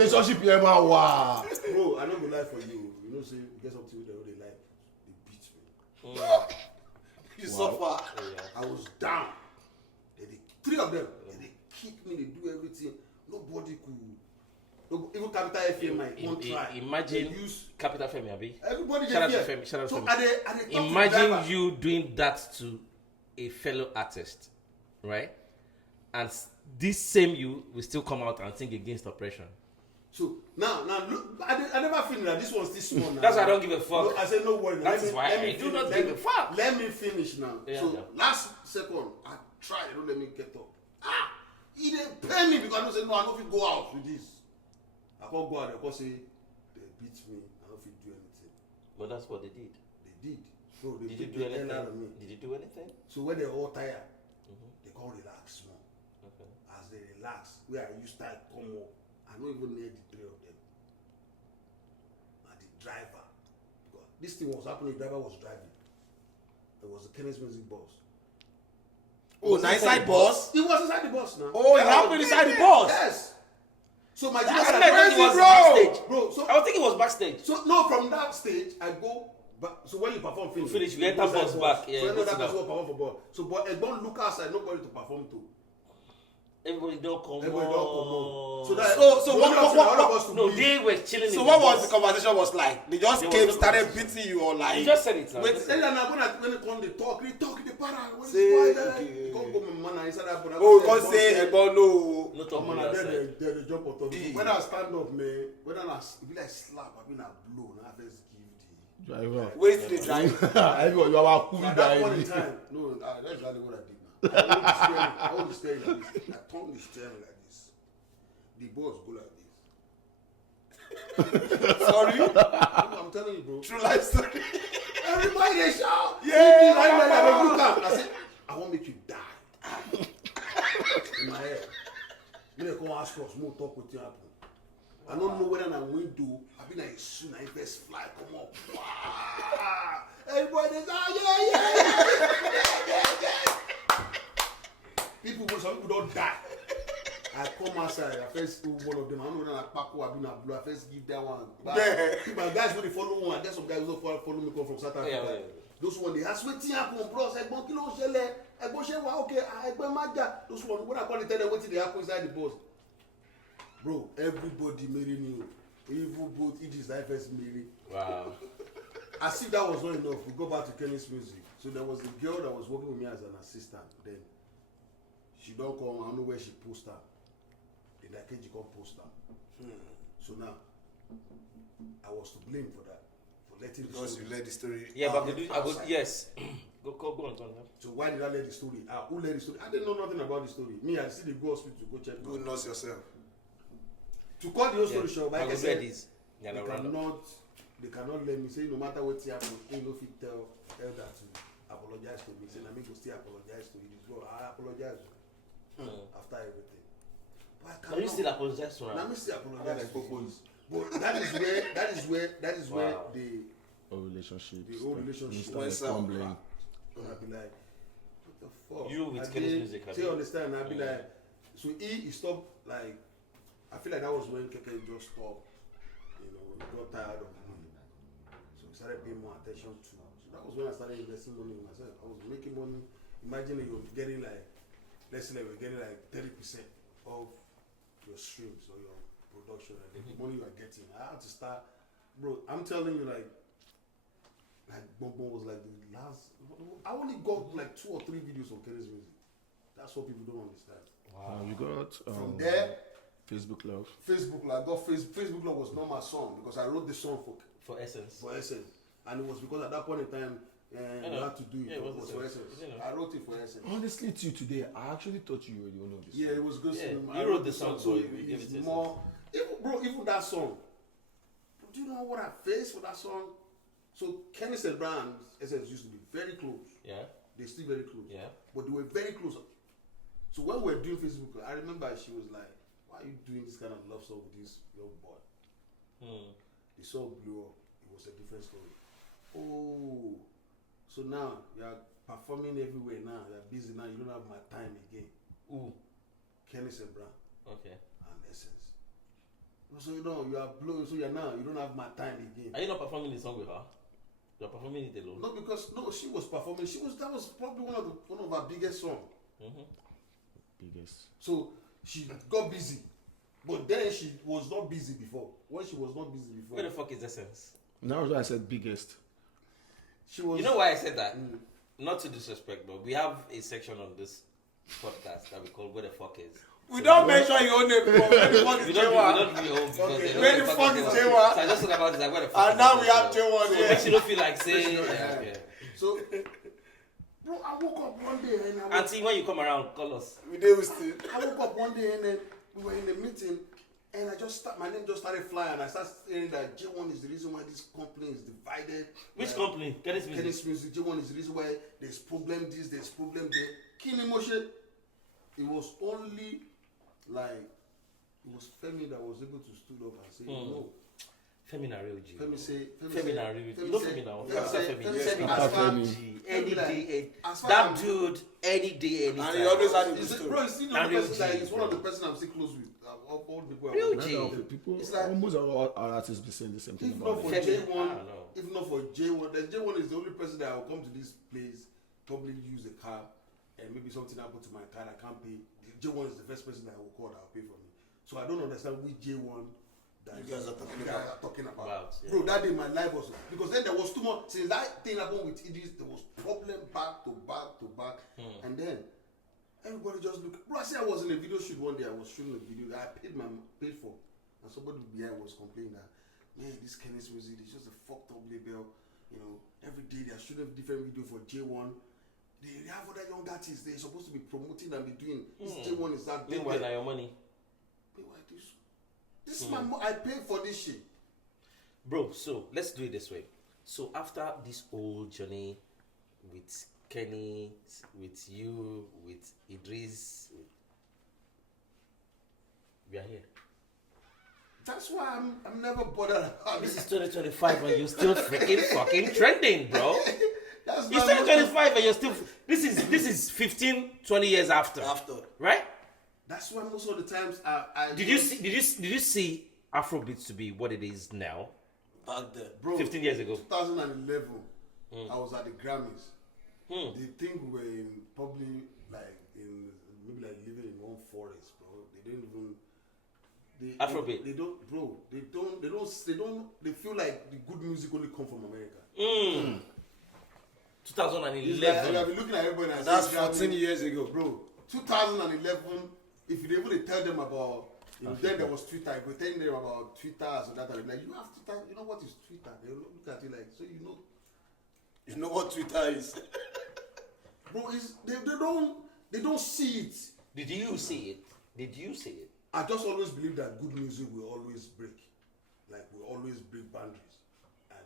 Bro, I don't go lie for you. You know say you get something that they like, they beat me. You suffer. I was down. Three of them. They kick me. They do everything. Nobody could. Even Capital FM won't try. Imagine Capital FM, Abi. Everybody shout out to Femi. Shout out to Femi. Imagine you doing that to a fellow artist, right? And this same you will still come out and sing against oppression. So now look, I never feel that this one's this small now. That's why I don't give a fuck. No, I said no worry. That is why I do not give a fuck. Let me finish now. Yeah, so last second, I tried. Don't let me get up. He didn't pay me because I don't say no. I don't fit go out with this. I can't go out there because say they beat me. I don't fit do anything. But that's what they did. They did. Bro, they did you do anything? Did you do anything? So when they're all tired, they can't relax more. Okay. As they relax, where I used to come up, I don't even near the three of them. And the driver, because this thing was happening, the driver was driving. It was the Kenneth Music bus. Oh, inside bus? He was inside the bus now. Oh, it happened inside the bus? Yes. So my That's crazy, bro. Bro, so I was thinking it was backstage. So no, from that stage, I go But so when you perform finish, you enter bus back. Yeah, so another person will perform for ball. So but Egbon look outside, nobody to perform to. Everybody don't come on. So that what no, they were chilling. So what was the conversation was like? They just came, started beating you or like? You just said it. When they come, they talk, the para. Say, okay. Come go, man, inside that. Oh, you can't say Egbon no. No talk Man, about then they jump on top. When I stand up, man, when I be like slap, I mean I blow, and I first give the Driver. Wait the drive. Everyone, you are cool at that point in time. No, that's exactly what I did now. I hold the steering like this. I turn the steering like this. The balls go like this. Sorry. I'm telling you, bro. True life story. Everybody they shout. Yeah. I said, I want to make you die. In my head. Me they come ask us, more talk with you happen. I don't know whether I win do. I be like soon I best fly. Come on. Wow. Everybody is yeah. Some people don't die. I come outside, I first do one of them. I don't know that Paco, I be not blue. I first give that one. But my guys really follow one. I guess some guys don't follow me come from South Africa. Yeah. Those one they ask what thing happen, bros. Egbon kilo shele. Egbon shewa okay. Egbon maja. Those one when I call it tell them what they happen inside the bus. Bro, everybody marry me. Even both it is first marry. Wow. As if that was not enough, we go back to Kenny's music. So there was a girl that was working with me as an assistant. Then she don't come. I don't know where she post her. In that case, you can't post her. So now, I was to blame for that, for letting the Because story. you let the story. Yeah, but yes. Go on, John. So why did I let the story out? Who let the story? I didn't know nothing about the story. Me, I see the go hospital to go check. Go nurse yourself. To cut the whole story short, like I said, They cannot let me say no matter what happen, they no fit tell that to apologize to me. Say I go still apologize to you. This I apologize after everything. But I cannot. You still apologize to her? Let me still apologize to you. But that is where the whole relationship went south. And I'll be like, what the fuck? You with Kenny's music, say you understand? I'll be like, so he stopped like. I feel like that was when Keke just stopped. You know, he got tired of money. So he started paying more attention to. So that was when I started investing money in myself. I was making money. Imagine you're getting like, let's say like we're getting like 30% of your streams or your production and the money you are getting. I had to start, bro. I'm telling you, like Bonbon was like the last. I only got like 2 or 3 videos on Kenny's music. That's what people don't understand. Wow. You got from there. Facebook Love. Facebook Love was not my song because I wrote the song for Essence. And it was because at that point in time you had to do it. It was for Essence. I wrote it for Essence. Honestly, to you today, I actually thought you were the owner of this. Yeah, it was good. Yeah, you wrote the song, so it's more. Even that song. Do you know what I faced for that song? So Kenny and Brown Essence used to be very close. Yeah. They're still very close. Yeah. But they were very close. So when we were doing Facebook, I remember she was like, why are you doing this kind of love song with this young boy? The song blew up. It was a different story. Oh, so now you are performing everywhere now. You are busy now. You don't have my time again. Ooh. Kenny and Brown. Okay. And Essence. So you know you are blowing. So you don't have my time again. Are you not performing the song with her? You are performing it alone. No, because she was performing. That was probably one of our biggest songs. Biggest. So she got busy, but then she was not busy before. When she was not busy before, where the fuck is Essence? Now I said biggest. She was. You know why I said that? Not to disrespect, but we have a section on this podcast that we call "Where the fuck is." We don't mention your own name. Where the fuck is Jaywon? We don't do your own because where the fuck is Jaywon? So I just talk about this like where the fuck. And now we have Jaywon so here. makes you don't feel like saying. Yeah. So, bro, I woke up one day and Auntie, when you come around, call us. We do still. I woke up one day and then we were in a meeting and my name just started flying and I started saying that Jaywon is the reason why this company is divided. Which company? Kenny's Music. Jaywon is the reason why there's problem this, there's problem there. King Emotion. It was only like it was Femi that was able to stood up and say no. Femi na real G. Femi na real G. You know Femi now? Femi Femi as far G. Any day, as far that as- dude, any day, anytime. And he always had a good Is it, story. bro, he's Not real person that G, he's one of the person I'm still close with. All people. Real Many G. of the people, It's like- almost all our artists be saying the same thing If about not for it. Femi, Jaywon, I don't know. if not for Jaywon, then Jaywon is the only person that will come to this place, probably use a car, and maybe something happened to my car I can't pay. Jaywon is the first person that will call that will pay for me. So I don't understand which Jaywon that You guys are talking about. yeah. Bro, that day my life was because then there was too much. Since that thing happened with Idris, there was problem back to back, and then everybody just look. Bro, I said I was in a video shoot one day. I was shooting a video that I paid for, and somebody behind was complaining that, man, this Kenny's music is just a fucked up label. You know, every day they are shooting a different video for J1. They have other young artists they're supposed to be promoting and be doing. This J1 is that big. Meanwhile, now your money. This is my I paid for this shit. Bro, so let's do it this way. So after this whole journey with Kenny, with you, with Idris, we are here. That's why I'm never bothered about This it. is 2025 and you're still freaking fucking trending, bro. That's It's not 2025 and you're still. This is 15, 20 years after. Right? That's why most of the times I Did you see Afrobeats to be what it is now? Back then. bro, 15 years ago. 2011, I was at the Grammys. They think we were in probably like in maybe like living in one forest, bro. They didn't even. Afrobeat. They don't, bro. They feel like the good music only come from America. 2011. It's like, I've been looking at everybody and That's saying, 14 years ago. bro. 2011. If you even tell them about, then there was Twitter. If you tell them about Twitter, so that like you have Twitter. You know what is Twitter? They look at you like, so you know. You know what Twitter is? Bro, they don't see it. Did you see it? I just always believe that good music will always break. Like will always break boundaries. And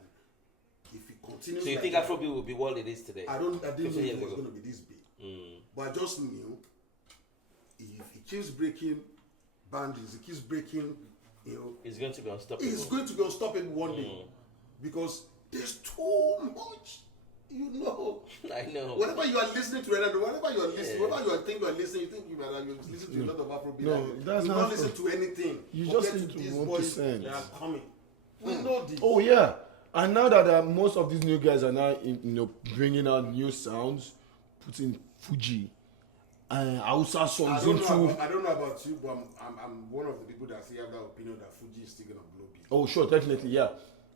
if it continues So you like think that, Afrobeat will be what it is today? I didn't know 15 it years was ago. gonna be this big. But I just knew if it keeps breaking boundaries, it keeps breaking, you know, It's going to be unstoppable. it's going to be unstoppable one day. Because there's too much. You know, I know. whenever you are listening to whatever you are listening, whatever you think you are listening, you think you are listening to a lot of Afrobeat. No, like, that's you not don't listen to anything. You compared just listen to these 1%. boys that are coming. We know this. Oh yeah, and now that most of these new guys are now bringing out new sounds, putting Fuji and Hausa I songs don't into. know about you, but I'm one of the people that still have that opinion that Fuji is still gonna blow big. Oh sure, definitely, yeah.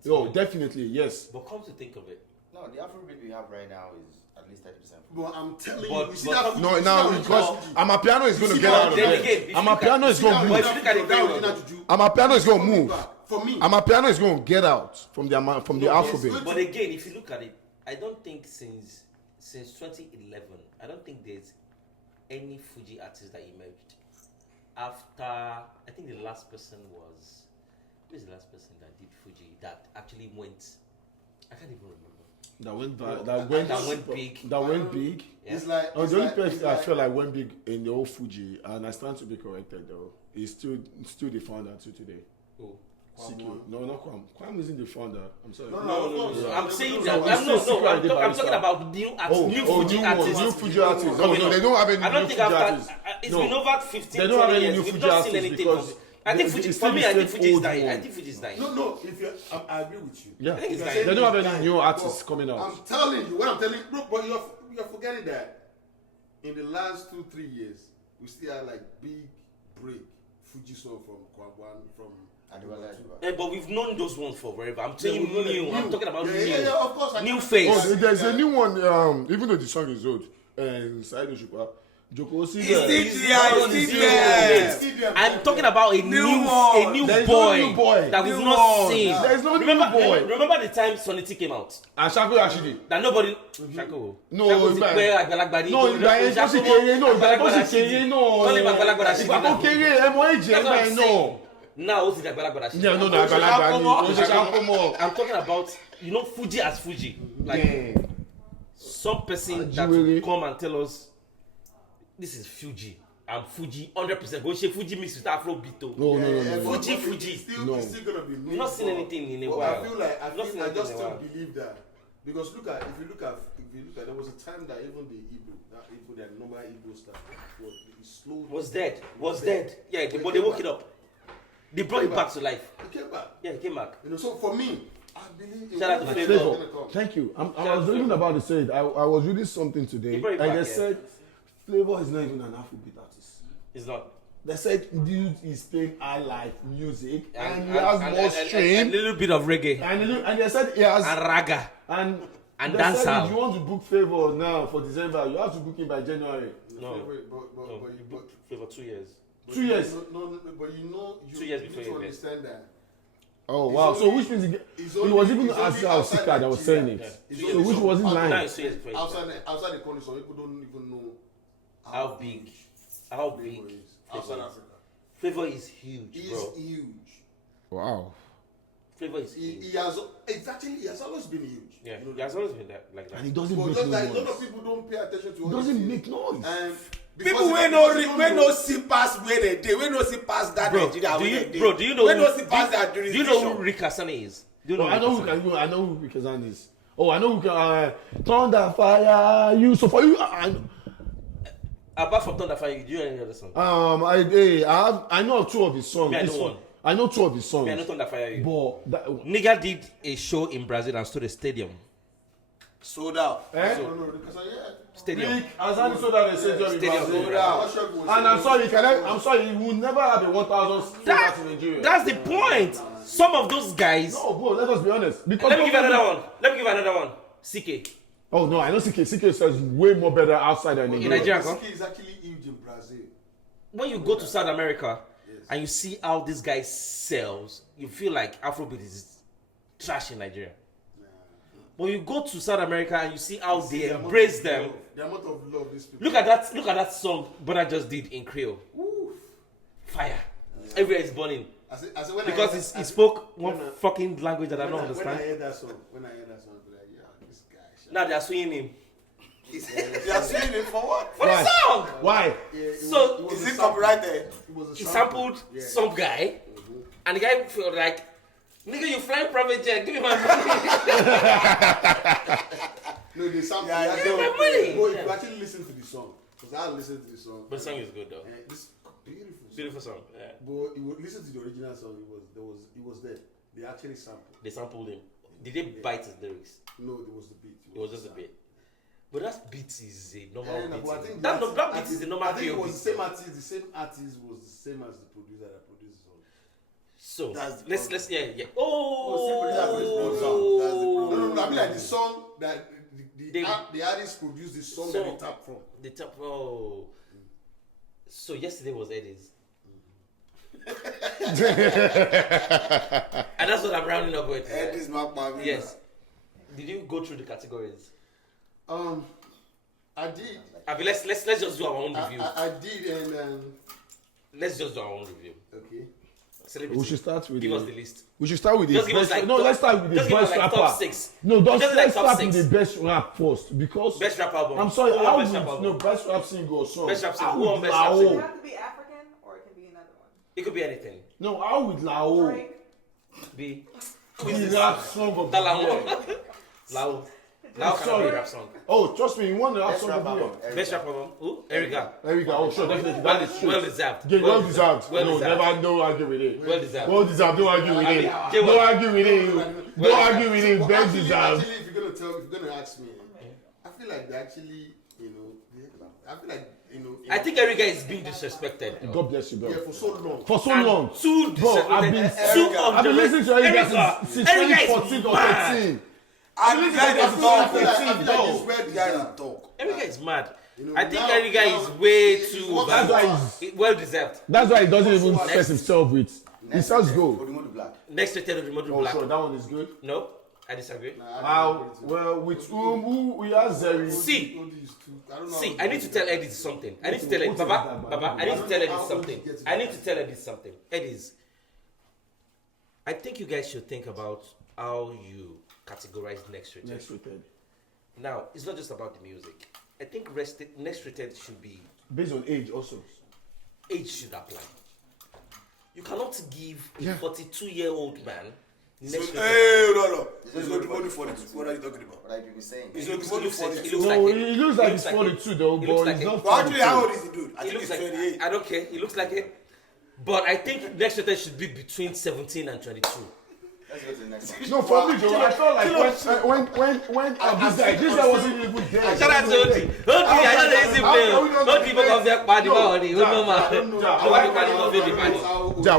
Oh, definitely, yes. But come to think of it, No, the Afrobeat we have right now is at least 30%. But I'm telling But- you, you see but- that No, Fuji, now you see that because Fuji. Amapiano is going to see get that out of then there. again, if you Amapiano is going to but move. if you look at it very well, Amapiano is going to move. For me, Amapiano is going to get out from the alphabet. but again, if you look at it, I don't think since 2011, I don't think there's any Fuji artist that emerged after. I think the last person was. Who is the last person that did Fuji that actually went? I can't even remember. That went big. That went big. it's like Oh, it's the only like- person it's I like- feel like went big in the old Fuji, and I stand to be corrected though, is still the founder to today. Oh. CQ. No, not Kwam. Kwam isn't the founder. I'm sorry. No. I'm saying no, that. no, I'm it's still I'm Secret talking Barista. about new artists, new Fuji new artists. New Fuji artists. No, coming no, up. they don't have any I don't new think Fuji after artists. it's No. been over 15, They don't have 20 any years. new We've Fuji not seen artists anything. because I think they- Fuji. it's For still me, the I think same Fuji is old dying. I one. think Fuji is dying. No. If you, I agree with you. Yeah. I think it's If you're dying. They don't have saying any it's new dying, artists but coming out. I'm telling you, what I'm telling you, bro, but you're forgetting that in the last 2-3 years, we still had like big break Fuji song from Kwagwan, from But we've known those ones for forever. I'm saying we've known new. them. I'm talking about new. Yeah, of course. I New can- face. Oh, there's a new one. Even though the song is old, and Saido Shupa, Joko It's Osiga. there. I'm talking about a new There's boy, no new boy. that we've New not one. seen. There's no new remember, boy. Remember the time Sonny T came out? And Shako Rashidi. That nobody. Shako. No, Shako ti ìgbà- pẹ́ Àgbàlagbà ní No, ìgboro. ìgbà yẹn tó sì Shako kéré, no, ìgbà yẹn tó Àgbàlagbà sì kéré, Rashidi. no. Wọ́n lè bá Àgbàlagbà Rashidi Ìgbà tó náà. kéré, ẹ mọ èjì That's ẹgbẹ́ what ẹ̀ I'm náà. saying. Now, what's the Àgbàlagbà Rashidi? Yeah, no, àgbàlagbà ni. Ó ṣe Shako mọ̀. I'm talking about, Fuji as Fuji. Like, some person that Ajiwere. will come and tell us, this is Fuji. I'm Fuji 100%. Go shake Fuji mix with Afrobeat. No. Fuji. It's still gonna be. You've not seen anything in a But while. I feel like I just still while. believe that because if you look at, there was a time that even the Igbo, that normal Igbo stuff, it slowed. Was dead. Yeah, but they woke it up. They brought it back to life. It came back. Yeah, it came back. So for me, I believe. Shout out to it's Flavor. gonna come. Thank you. I was reading about the said. I was reading something today, He brought it and back, they yeah. said Flavor is not even an Afrobeat artist. It's not. They said dude is playing high life music and he and- has and- more and- stream. and a little bit of reggae And they said he has and raga. and and they dancehall. said if you want to book Flavor now for December, you have to book it by January. No. Wait, No, for 2 years. 2 years. No, but you 2 years need before to you understand that. Oh It's wow! So only- which means it it's was only- even it's only Asika or outside Sika that was saying Nigeria. it. It's So only which some- wasn't Now lying. it's 2 years before you. Outside the country, some people don't even know How big Flavor is. Outside Flavor is. Africa. Flavor is huge, He bro. is huge. Wow. Flavor is He huge. he has always been huge. Yeah, You know he has always been that like that. And it doesn't But make just no like a lot of noise. people don't pay attention to It what doesn't he make says. noise. And People wey no see pass where they dey, wey no see pass that Bro, Nigeria do wey you, they dey. bro, do you know Wey no who, see pass that do you jurisdiction. know who Rick Hassani is? Do you know Oh, I know Rick Hassani? who I know who Kazan is. Oh, I know who Thunder Fire. You so for you. Apart from Thunder Fire, do you know any other song? I know 2 of his songs. Me, I know This one. I know 2 of his songs. Me, I know Thunder Fire. You. But that, Nigga did a show in Brazil and stood a stadium. Sold out. eh? No, because Stadium. Rick Azani so that they say Johnny Stadium. Brazil. Sold out. And I'm sorry, I'm sorry, he will never have a 1,000 That- in Nigeria. That's the point. Some of those guys. No, bro, let us be honest. Because Let me give you another one. CK. Oh no, I know CK says way more better outside than In Nigeria. Nigeria, huh? Ski is actually huge in Brazil. When you go to South America and you see how this guy sells, you feel like Afrobeat is trash in Nigeria. When you go to South America and you see how they The amount embrace of them, love- The amount of love these people. look at that song Brother just did in Creole. Fire. Everywhere is burning. I say when Because I he spoke one fucking language that I don't When I understand. hear that song, I'll be like, yeah, this guy. Now they are suing him. They are suing him for what? For the song! Why? So, Is it copyrighted? he sampled some guy, and the guy felt like, nigga, you flying private jet, give me my money. No, they sample. Yeah, give me my money. But if you actually listen to the song, because I listened to the song. But the song is good though. This beautiful song. Beautiful song. Yeah. But you would listen to the original song. It was there. They actually sampled. They sampled him. Did they bite his lyrics? No, it was the beat. It was just a bit. But that beat is a normal And, beat. but I think That beat is a normal I think it Creole was beat. the same artist. The same artist was the same as the producer that produced the song. So That's the let's yeah. That's the Oh, problem. That's the problem. No. I mean like the song that They- the artist produced the song that they tapped from. The top. Oh. So yesterday was Eddie's. And that's what I'm rounding up with. Head is my mom. Yes. Did you go through the categories? I did. I mean, let's just do our own review. I did, and Let's just do our own review. okay. Celebrity. We should start with Give the, us the list. We should start with the Just give us best. like No, top- let's start with the just give us best like rapper. top 6. No, Just like let's top start 6. with the best rap first because Best rap album. I'm sorry, Who won how best would rap album? no best rap single or song? Best rap single. How Who won would best rap Lao- single? Does it have to be African or it can be another one? It could be anything. No, how would Lao Drake. Be the rap song of the That year? Lao. Lao cannot be sorry. a rap song. Oh, trust me, you won the rap Best song rap of the album. year. Best rap album. Who? Erica. There we go. Oh, sure, definitely. That is true. Well deserved. Yeah, well deserved. Well No, deserved. never, don't argue with it. Well deserved. Well deserved. Don't argue with it. Jaywon. Don't argue with it. Don't argue with it. But Best actually, deserved. if you're gonna ask me, I feel like they actually, I feel like, I think Erica is being disrespected. God bless you, bro. yeah, for so long. For so And long. Too Bro, I've been, disrespected. I've been listening to Erica since Erica is 2014 or mad. 13. And Listen the guy to dey this talk. song. I feel like No. it's where The the guy guy dey talk. Erica is mad. You know, I think now- Erica now is way it's too what- That's why he's, well deserved. that's why he doesn't even Next. stress himself with. He sounds good. Odimodu Black. Next rated Remote Oh, Black. sure, that one is good. No, I disagree. Well, with who we are Zeri. See, I don't know. See, I need to tell Eddie something. I need to tell Eddie, Baba, I need to tell Eddie something. I need to tell Eddie something. Eddie's, I think you guys should think about how you categorize next rated. Next rated. Now, it's not just about the music. I think next rated should be Based on age also. age should apply. You cannot give a 42-year-old man. Hey, no. He's not only 42. What are you talking about? What are people saying? He's not only 42. No, he looks like he's 42 though, but he's not 42. Actually, how old is the dude? I He think looks he's like 28. I don't care. He looks like it. But I think next year should be between 17 and 22. Let's go to the next one. No, for me, Joe, I felt like when this guy wasn't even there. Shout out to Odi. Odi, I know the easy play. Odi, people come there, party, Odi. We know, man.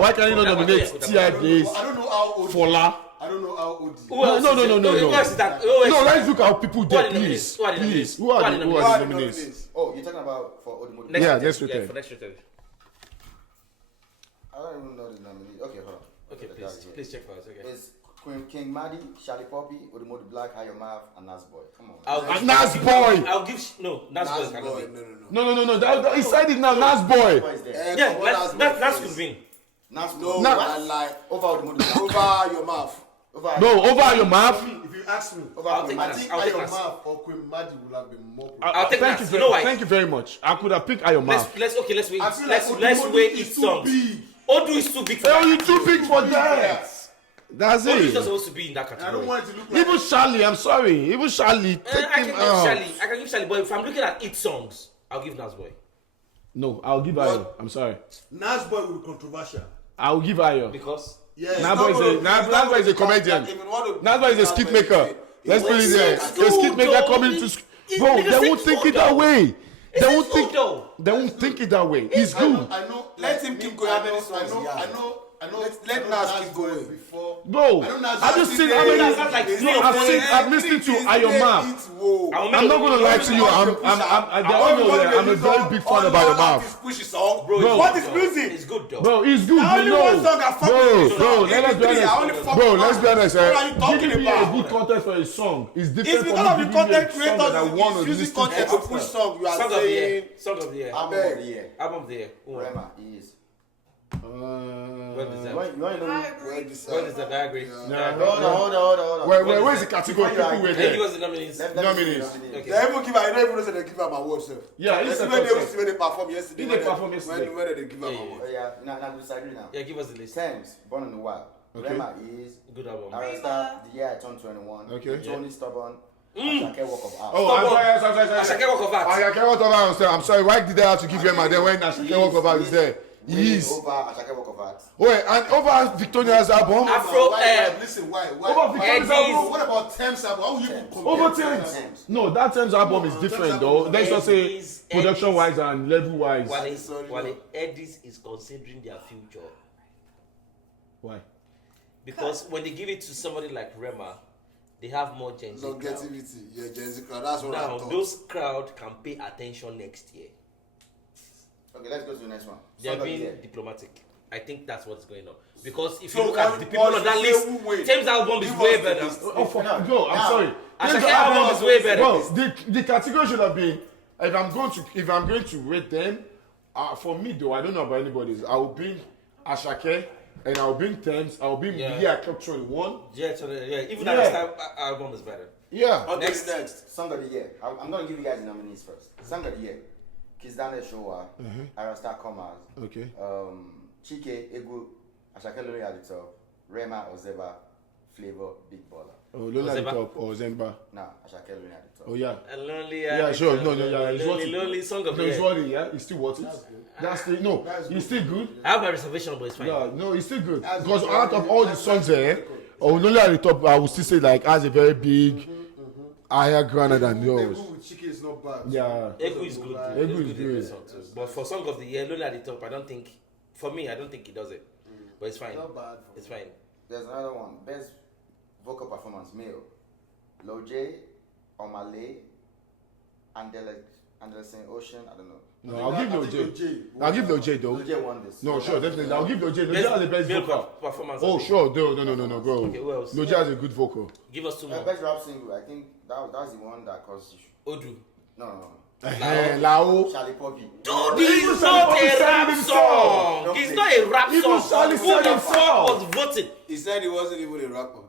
Why can you not nominate T.I. Blaze, I don't know how old. Fola? I don't know how old. No. Who else is that? No, let's look at people there, Who are the please. nominees? Who are the Please, nominees? who are the Who are the nominees? Oh, you're talking about for Odimodu? Next Yeah, rotation. next rotation. For next rotation. I don't even know the nominee. Okay, hold on. Okay, please check for us. Okay. It's King Madi, Charlie Poppy, Odimodu Black, Hayomaf, and Nas Boy. Come on. Nas Boy. I'll give Nas Boy. No. No. He said it now. Nas Boy. Boy is there. Yeah, Nas could win. Nas No, Boy. I lie. Over Odimodu Black. Over your mouth. Over your mouth. If you ask me, Over I'll Queen take I Madi. Nas. think I'll take Nas. Ayomaf or Queen Madi would have been more. I'll take Thank Nas. you You know why? Thank you very much. I could have picked Ayo Mouth. Let's wait. I feel like Let's Odimodu weigh is each too song. big. Odu is too big for Oh, that. you too big for that. That's Odu is not it. supposed to be in that I category. don't want it to look like. Even Charlie, I'm sorry. Even Charlie, I take can him give out. Charlie. I can give Charlie, but if I'm looking at each songs, I'll give Nas Boy. No, I'll give Ayo. I'm sorry. Nas Boy will be controversial. I'll give Ayo. Because Yes. Nas Boy is a comedian. Nas Boy is a skit maker. Let's put it there. A skit maker coming to. Bro, they won't think it that way. They won't think. They won't think it that way. He's good. I know. Let him keep going. I know. Let Nas keep going. Before. Bro, I know Nas I've just Boy seen is how there. many. That's like I've listened to Ayo Mouth. I'm not gonna lie to you. I'm a very big fan of Ayo Mouth. Push his song. Bro. What is music? it's good though. Bro, he's good. Only You one know. song I fuck with. Bro, let's be honest. Bro, let's be honest. What are you talking Giving me a about? good content for a song is different It's from because of the giving me content a song that I want creators to using listen content to. to push song. You are Song of the year. saying. Song of the year. Album of the year. Album of the year. Who won? Rema, he is. Well deserved. You want to know? I agree. Well deserved. I agree. Yeah. Hold on. Where's the category? People were Then there. give us the nominees. Let Nominees. Okay. They even give. I don't even know if they give am award sef. Yeah, It's it's a when concept. they perform yesterday. He did perform yesterday. When they give am Yeah, award. Oh yeah, now we disagree now. Yeah, give us the list. Thames, Born in the Wild. Okay. Rema is. Good album. Arista, The Year I Turned 21. Okay. Tony Stubborn. Ashake Walk of Art. Oh, I'm sorry. Ashake Walk of Art. Ashake Walk of Art. I'm sorry. Why did I have to give him and then when Ashake Walk of Art is there? He's. Over Ashake Walk of Art. Wait, and over Victoria's album. Afro. Listen, why? Over Victoria's album. What about Thames album? How will you compare? Over Thames. No, that Thames album is different though. Let's just say production wise and level wise. Wale Eddies is considering their future. Why? Because when they give it to somebody like Rema, they have more Gen Z crowd. Longevity. Yeah, Gen Z crowd. That's what I Now, thought. those crowd can pay attention next year. Okay, let's go to the next one. They are Song of the being Year. diplomatic. I think that's what's going on. Because if So you look at what- the people on that what list, you say who win? Thames album is Give way us the better. list. Oh, fuck. No. No, I'm Now, sorry. Ashake Thames album is way better. Bro, the category should have been if I'm going to rate them. For me though, I don't know about anybody's. I will bring Ashake and I will bring Thames. I will bring Yeah. Yeah, Club 21. Yeah, even Yeah. that album is better. Yeah. Okay, Next. next. Song of the Year. I'm going to give you guys the nominees first. Song of the Year. Kizdane Showa. Arasta Commas. Okay. Chike Egu. Ashake Lori at the top. Rema Ozeba. Flavor Big Baller. Oh, Lola at the Ozeba. top or Zemba. Now, Ashake Lori at the top. Oh yeah. And Lonely. Yeah, sure. No, yeah, it's worth it. Lonely song of No, the it's year. worth it. Yeah, it's still worth it. That's still no. It's still good. I have a reservation, but it's fine. Yeah, no, it's still good. Because out of all the songs there, Lola at the top, I would still say like has a very big, higher ground than yours. Egu with Chike is not bad. Yeah. Egu is good. Egu is good. Song too. But for song of the year, Lonely at the top, I don't think. For me, I don't think he does it. But it's fine. Not bad. It's fine. There's another one. Best vocal performance male. Loj, Omale, Anderson Ocean. I don't know. No, I'll give Loj. I'll give Loj though. Loj won this. No, sure, definitely. I'll give Loj. Loj has the best male vocal. performance. Oh, of the sure. No, bro. Okay, who else? Loj has a good vocal. year. Give us two more. Best rap single. I think that's the one that caused issue. Odu. No. Lao. Charlie Poppy. Dude, it's not a rap song. It's not a rap Even song. Charlie Who said the himself. fuck was voting? He said he wasn't even a rapper.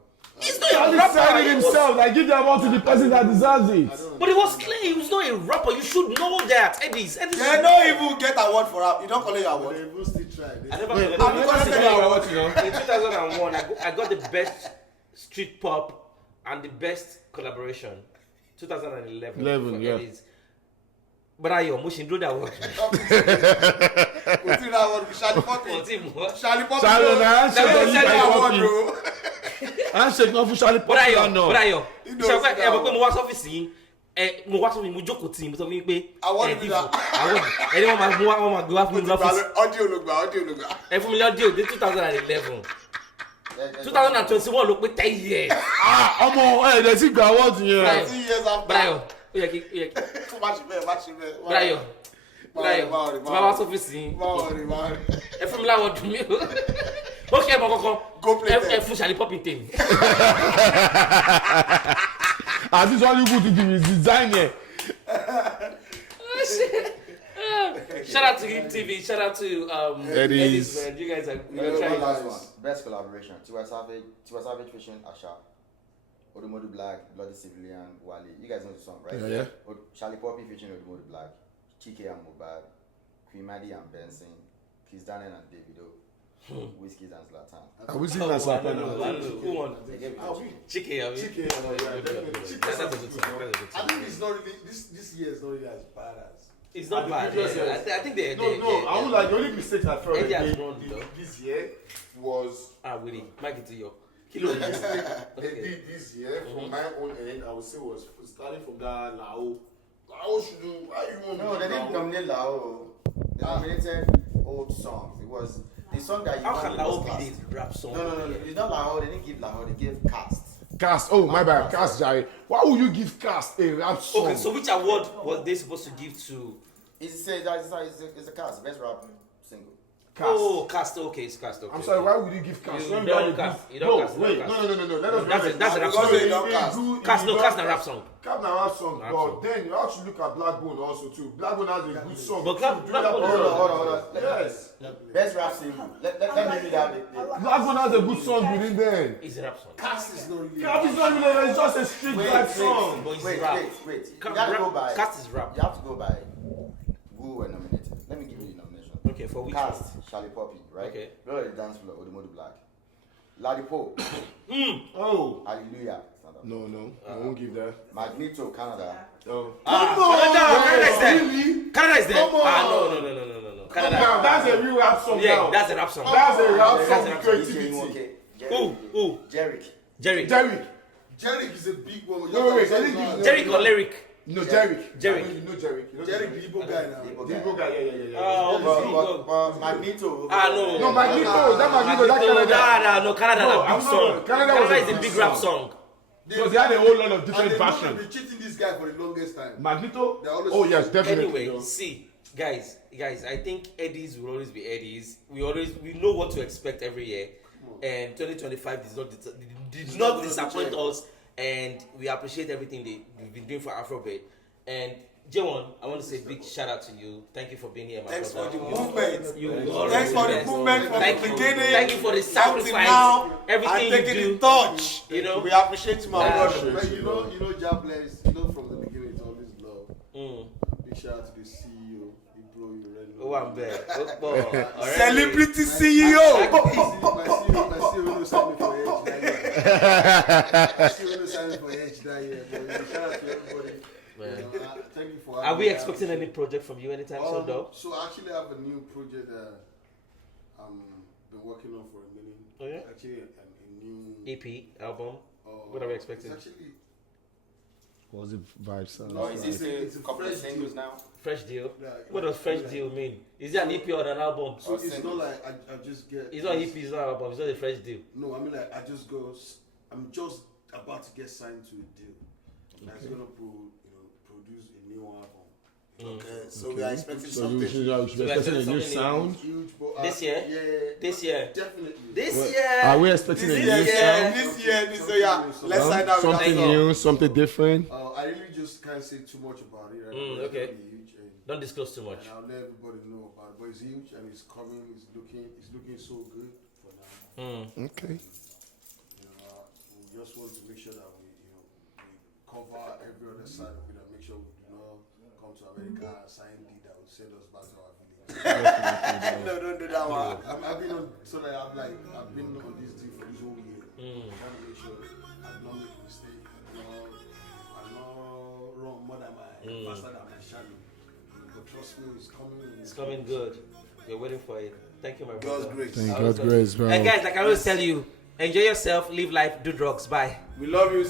He's not a He rapper. said it He was- himself. Like, give the award to the person that deserves it. But it was clear he was not a rapper. You should know that. Eddie's. They don't even get award for rap. You don't collect your But award. they will still try. I never Wait, forget. I never said that award, you know. In 2001, I got the best street pop and the best collaboration. 2011. 11, for yeah. Eddie's. But I Mushin do that work. Continue that award with Charlie Poppy. Charlie Poppy. Charlie, no. man, They don't Charlie send you award, Poppy. bro. Handshake not officially But I popular now. He knows ṣe that pé one. mo wá sọ́fíìsì yín mo wá sọ́fíìsì mo jókòó tì í mo sọ fún yín pé Award ẹ mi dìbò dà. àwọn ẹni wọ́n máa gbé wá fún mi lọ́fíìsì Audio ló gbà. ẹ fún mi lọ́díò dé 2011 2021 ló pé 10 years. Ọmọ ẹ̀ sì gba award yẹn. 30 years after. Bráyọ̀ ó yẹ kí Má ṣe bẹ́ẹ̀. Bráyọ̀ tí wọ́n wá sọ́fíìsì yín Báwọ̀rì. ẹ fún mi láwọn ọdún mi ó kí ẹ mọ kankan Go play ẹ there. fún Charlie Poppy tèmi. Àti sọ́ọ́ ní kù ti di design yẹn. Shout out to Hip TV, shout out to Eddie's. man. You guys are Yeah, trying. last One. Best collaboration. Tiwa Savage featuring Asha. Odumodu Black, Bloody Civilian, Wale. You guys know the song, right? Yeah. Charlie Poppy featuring Odumodu Black, Chike and Mubad, Queen Maddie and Benson, Kiss Daniel and Davido, Whiskey and Zlatan. Are we seeing that I happen don't know. now? Who won? They gave it to me. Chike, I mean. Chicken, oh, yeah, definitely. That's a good song. That's a good I song. think it's not really this year is not really as bad as. It's not the bad. previous Yeah. years. I think they. No, I would like the only mistake I felt Eddie has like won, though. this year was Willie, Mike it to you. Kilo. Eddie this year from my own end. I would say was starting from that Lao. Lao should do. Why you want? No, they didn't nominate Lao. They nominated old songs. It was the song that you How found can in Lao this be class. this rap song? No. It's not Lao. They didn't give Lao. They gave Cast. Cast. Oh my bad. Cast, Jerry. Why would you give Cast a rap song? Okay, so which award was they supposed to give to? It's a Cast. Best rap single. Cast. Oh, Cast. Okay, it's Cast. Okay. I'm sorry. Why would you give Cast? You When don't had a cast. good- You don't no, cast. You wait. don't No. cast. Let us be That's honest. a rap Because song. they don't cast. Cast, no, Cast na rap song. Cap na rap song, Rap but song. then you have to look at Blackbone also too. Blackbone has a good song. But too. Blackbone- Do that Blackbone- for us. Hold on. Yes. Best rap single. Let me read out the. Blackbone has a good song within there. It's a rap song. Cast is not really. Cap is not even it's just a street rap song. But it's Wait. rap. You Ca- gotta rap- go by. Cast is rap. You have to go by who were nominated. Let me give you the nomination. Okay, for which Cast, one? Charlie Poppy, right? Okay. Blood on the Dance Floor, Odumodu Black. Ladipo, Oh. Hallelujah. Stand up. No, I won't give that. Magneto, Canada. Oh. Canada is there. Really? Canada is there. Come on. No. Now, Canada. that's a real rap song Yeah, now. that's a rap song. That's a rap That's song a with rap song. creativity. Who? Jerick. Jerry. Jerry. Jerick is a big one. No, wait, I didn't give- Jerry or lyric? No, Jerry. Jerry. You know Jerry. You know Jerick, the Igbo guy now. Igbo The guy. Igbo guy, yeah. But Magneto. No. No, Magneto, that Canada. No, Canada No, is a I'm big not- song. Canada was Canada a is a big big song. rap song. Because they had a whole lot of And different they've versions. been cheating this guy for the longest time. Magneto? They always- Oh, yes, definitely. Anyway, see, guys, I think Eddies will always be Eddies. We know what to expect every year, and 2025 did not disappoint us, and we appreciate everything they've been doing for Afrobeat. And Jaywon, I want to say a big shout out to you. Thank you for being here, my Thanks for brother. the movement. You Thanks for the best. movement from Thank the you. beginning. Thank you for the up till sacrifice. now. Everything and taking you do. the touch. You know? We appreciate you, my Yeah. brother. But you know, God bless. From the beginning, it's always love. Big shout out to the CEO, the bro, you already know. Oh, I'm back. Celebrity CEO. My CEO will sign me for Edge that year. My CEO will sign me for Edge that year. But shout out to everybody. Man. Thank you for Are having we me. expecting any project from you anytime soon, though? So I actually have a new project that been working on for a minute. Oh, yeah? Actually, a new EP, album? What are we expecting? It's actually What's the vibe sound? Oh, is this It's a a couple of fresh singles deal. now? Fresh deal? Yeah, What does fresh yeah. deal mean? Is it an EP or an album? So Or it's singles. not like I just get. It's not EP, it's not an album, it's not a fresh deal. No, I mean like I just go. I'm just about to get signed to a deal. That's gonna produce a new album. Okay, so we are expecting So you something. should be expecting a new sound. Huge, but This year? Yeah. This year? Definitely. This year! Are we expecting a This new year, sound? this year, yeah. Let's sign out with Something that song. new, something different. I really just can't say too much about it. Right? But okay. It's gonna be huge, Don't disclose too much. and I'll let everybody know about it. But it's huge and it's coming. It's looking so good for now. Okay. We'll just want to make sure that we cover every other side of it and make sure we do not come to America and sign deed that will send us back to our village. No, don't do that one. I've been on, so like I've been on this deal for this whole year. Trying to make sure I don't make a mistake. I'm not wrong more than faster than my shadow. But trust me, it's coming. It's coming good. We're waiting for it. Thank you, my brother. God's grace. Thank God's grace, bro. And guys, like I always tell you, enjoy yourself, live life, do drugs. Bye. We love you.